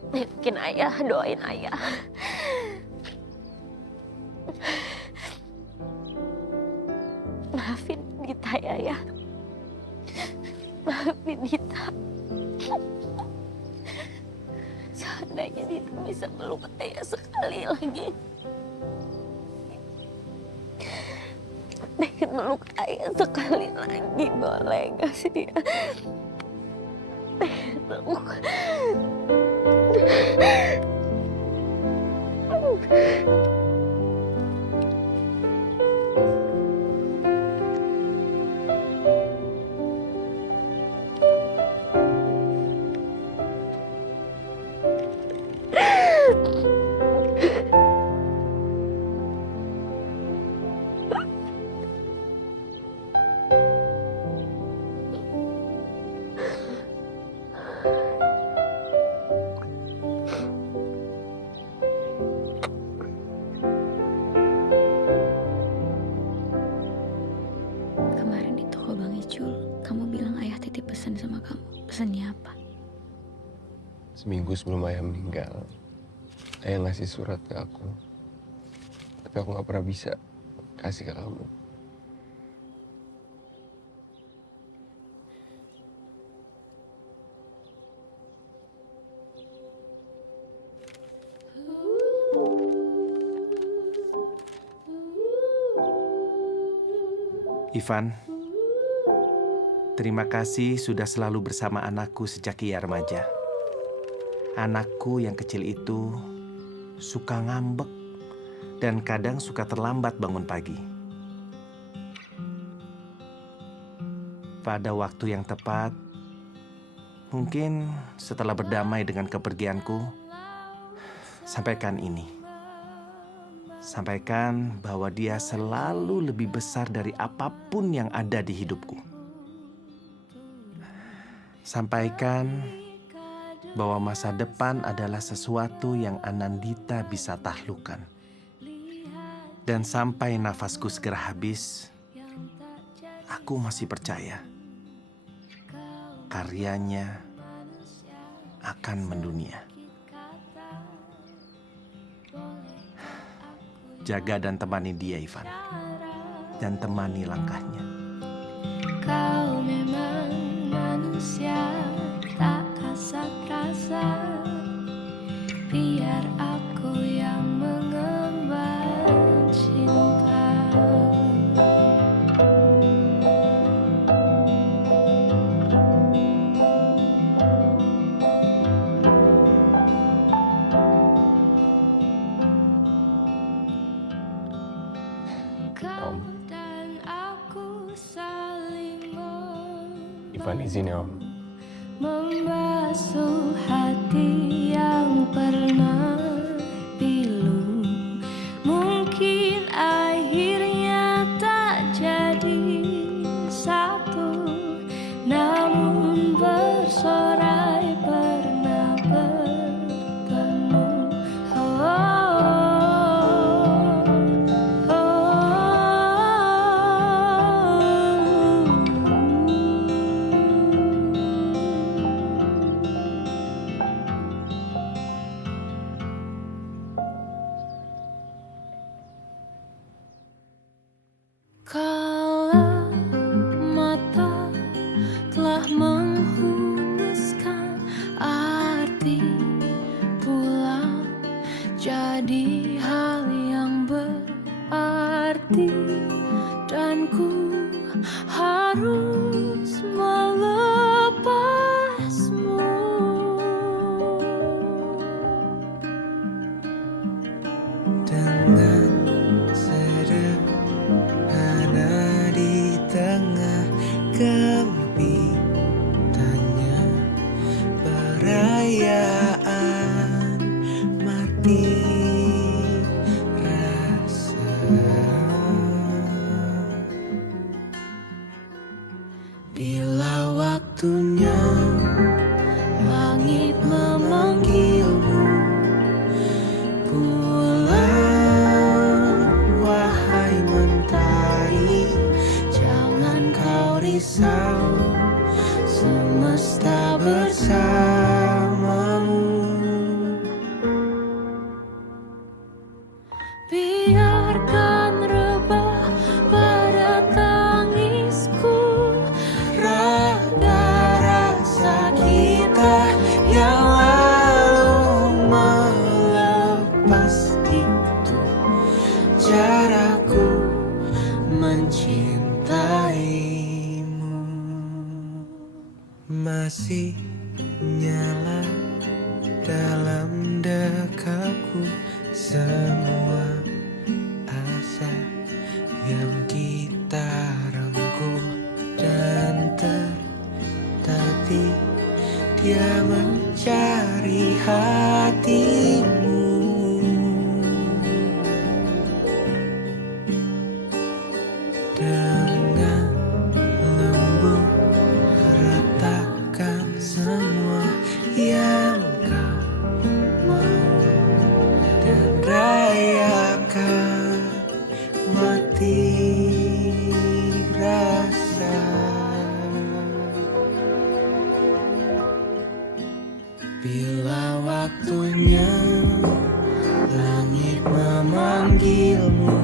Mungkin ayah, doain ayah. Maafin Dita ya. Maafin Dita. Seandainya Dita bisa meluk ayah sekali lagi. Pengen meluk ayah sekali lagi, boleh gak sih? Pengen meluk. Kemarin di toko Bang Icul, kamu bilang ayah titip pesan sama kamu. Pesannya apa? Seminggu sebelum ayah meninggal, ayah ngasih surat ke aku. Tapi aku gak pernah bisa kasih ke kamu. Ivan, terima kasih sudah selalu bersama anakku sejak ia remaja. Anakku yang kecil itu suka ngambek dan kadang suka terlambat bangun pagi. Pada waktu yang tepat, mungkin setelah berdamai dengan kepergianku, sampaikan ini. Sampaikan bahwa dia selalu lebih besar dari apapun yang ada di hidupku. Sampaikan bahwa masa depan adalah sesuatu yang Anandita bisa taklukkan. Dan sampai nafasku segera habis, aku masih percaya karyanya akan mendunia. Jaga dan temani dia, Ivan. Dan temani langkahnya. Kau memang manusia tak kasar-kasar. Biar aku yang mengemban cinta. Ivan izin ya, Om. Membasuh hati yang pernah pilu. Mungkin akhirnya tak jadi satu, namun bersorai pernah bertemu. harus melepasmu. Dengan sederhana di tengah gempitannya perayaan mati rasa. Bila waktunya langit memanggilmu pulang, wahai mentari, jangan kau risau, semesta bersamamu. Biarkan rebah pada tangisku raga rasa kita yang lalu melepas itu caraku mencintaimu. Masih nyala dalam dekapku semua asa yang kita rengkuh dan tertatih dia mencari hatimu. Dengan lembut ratakan semua yang kau mau dan rayakan mati rasa. Bila waktunya langit memanggilmu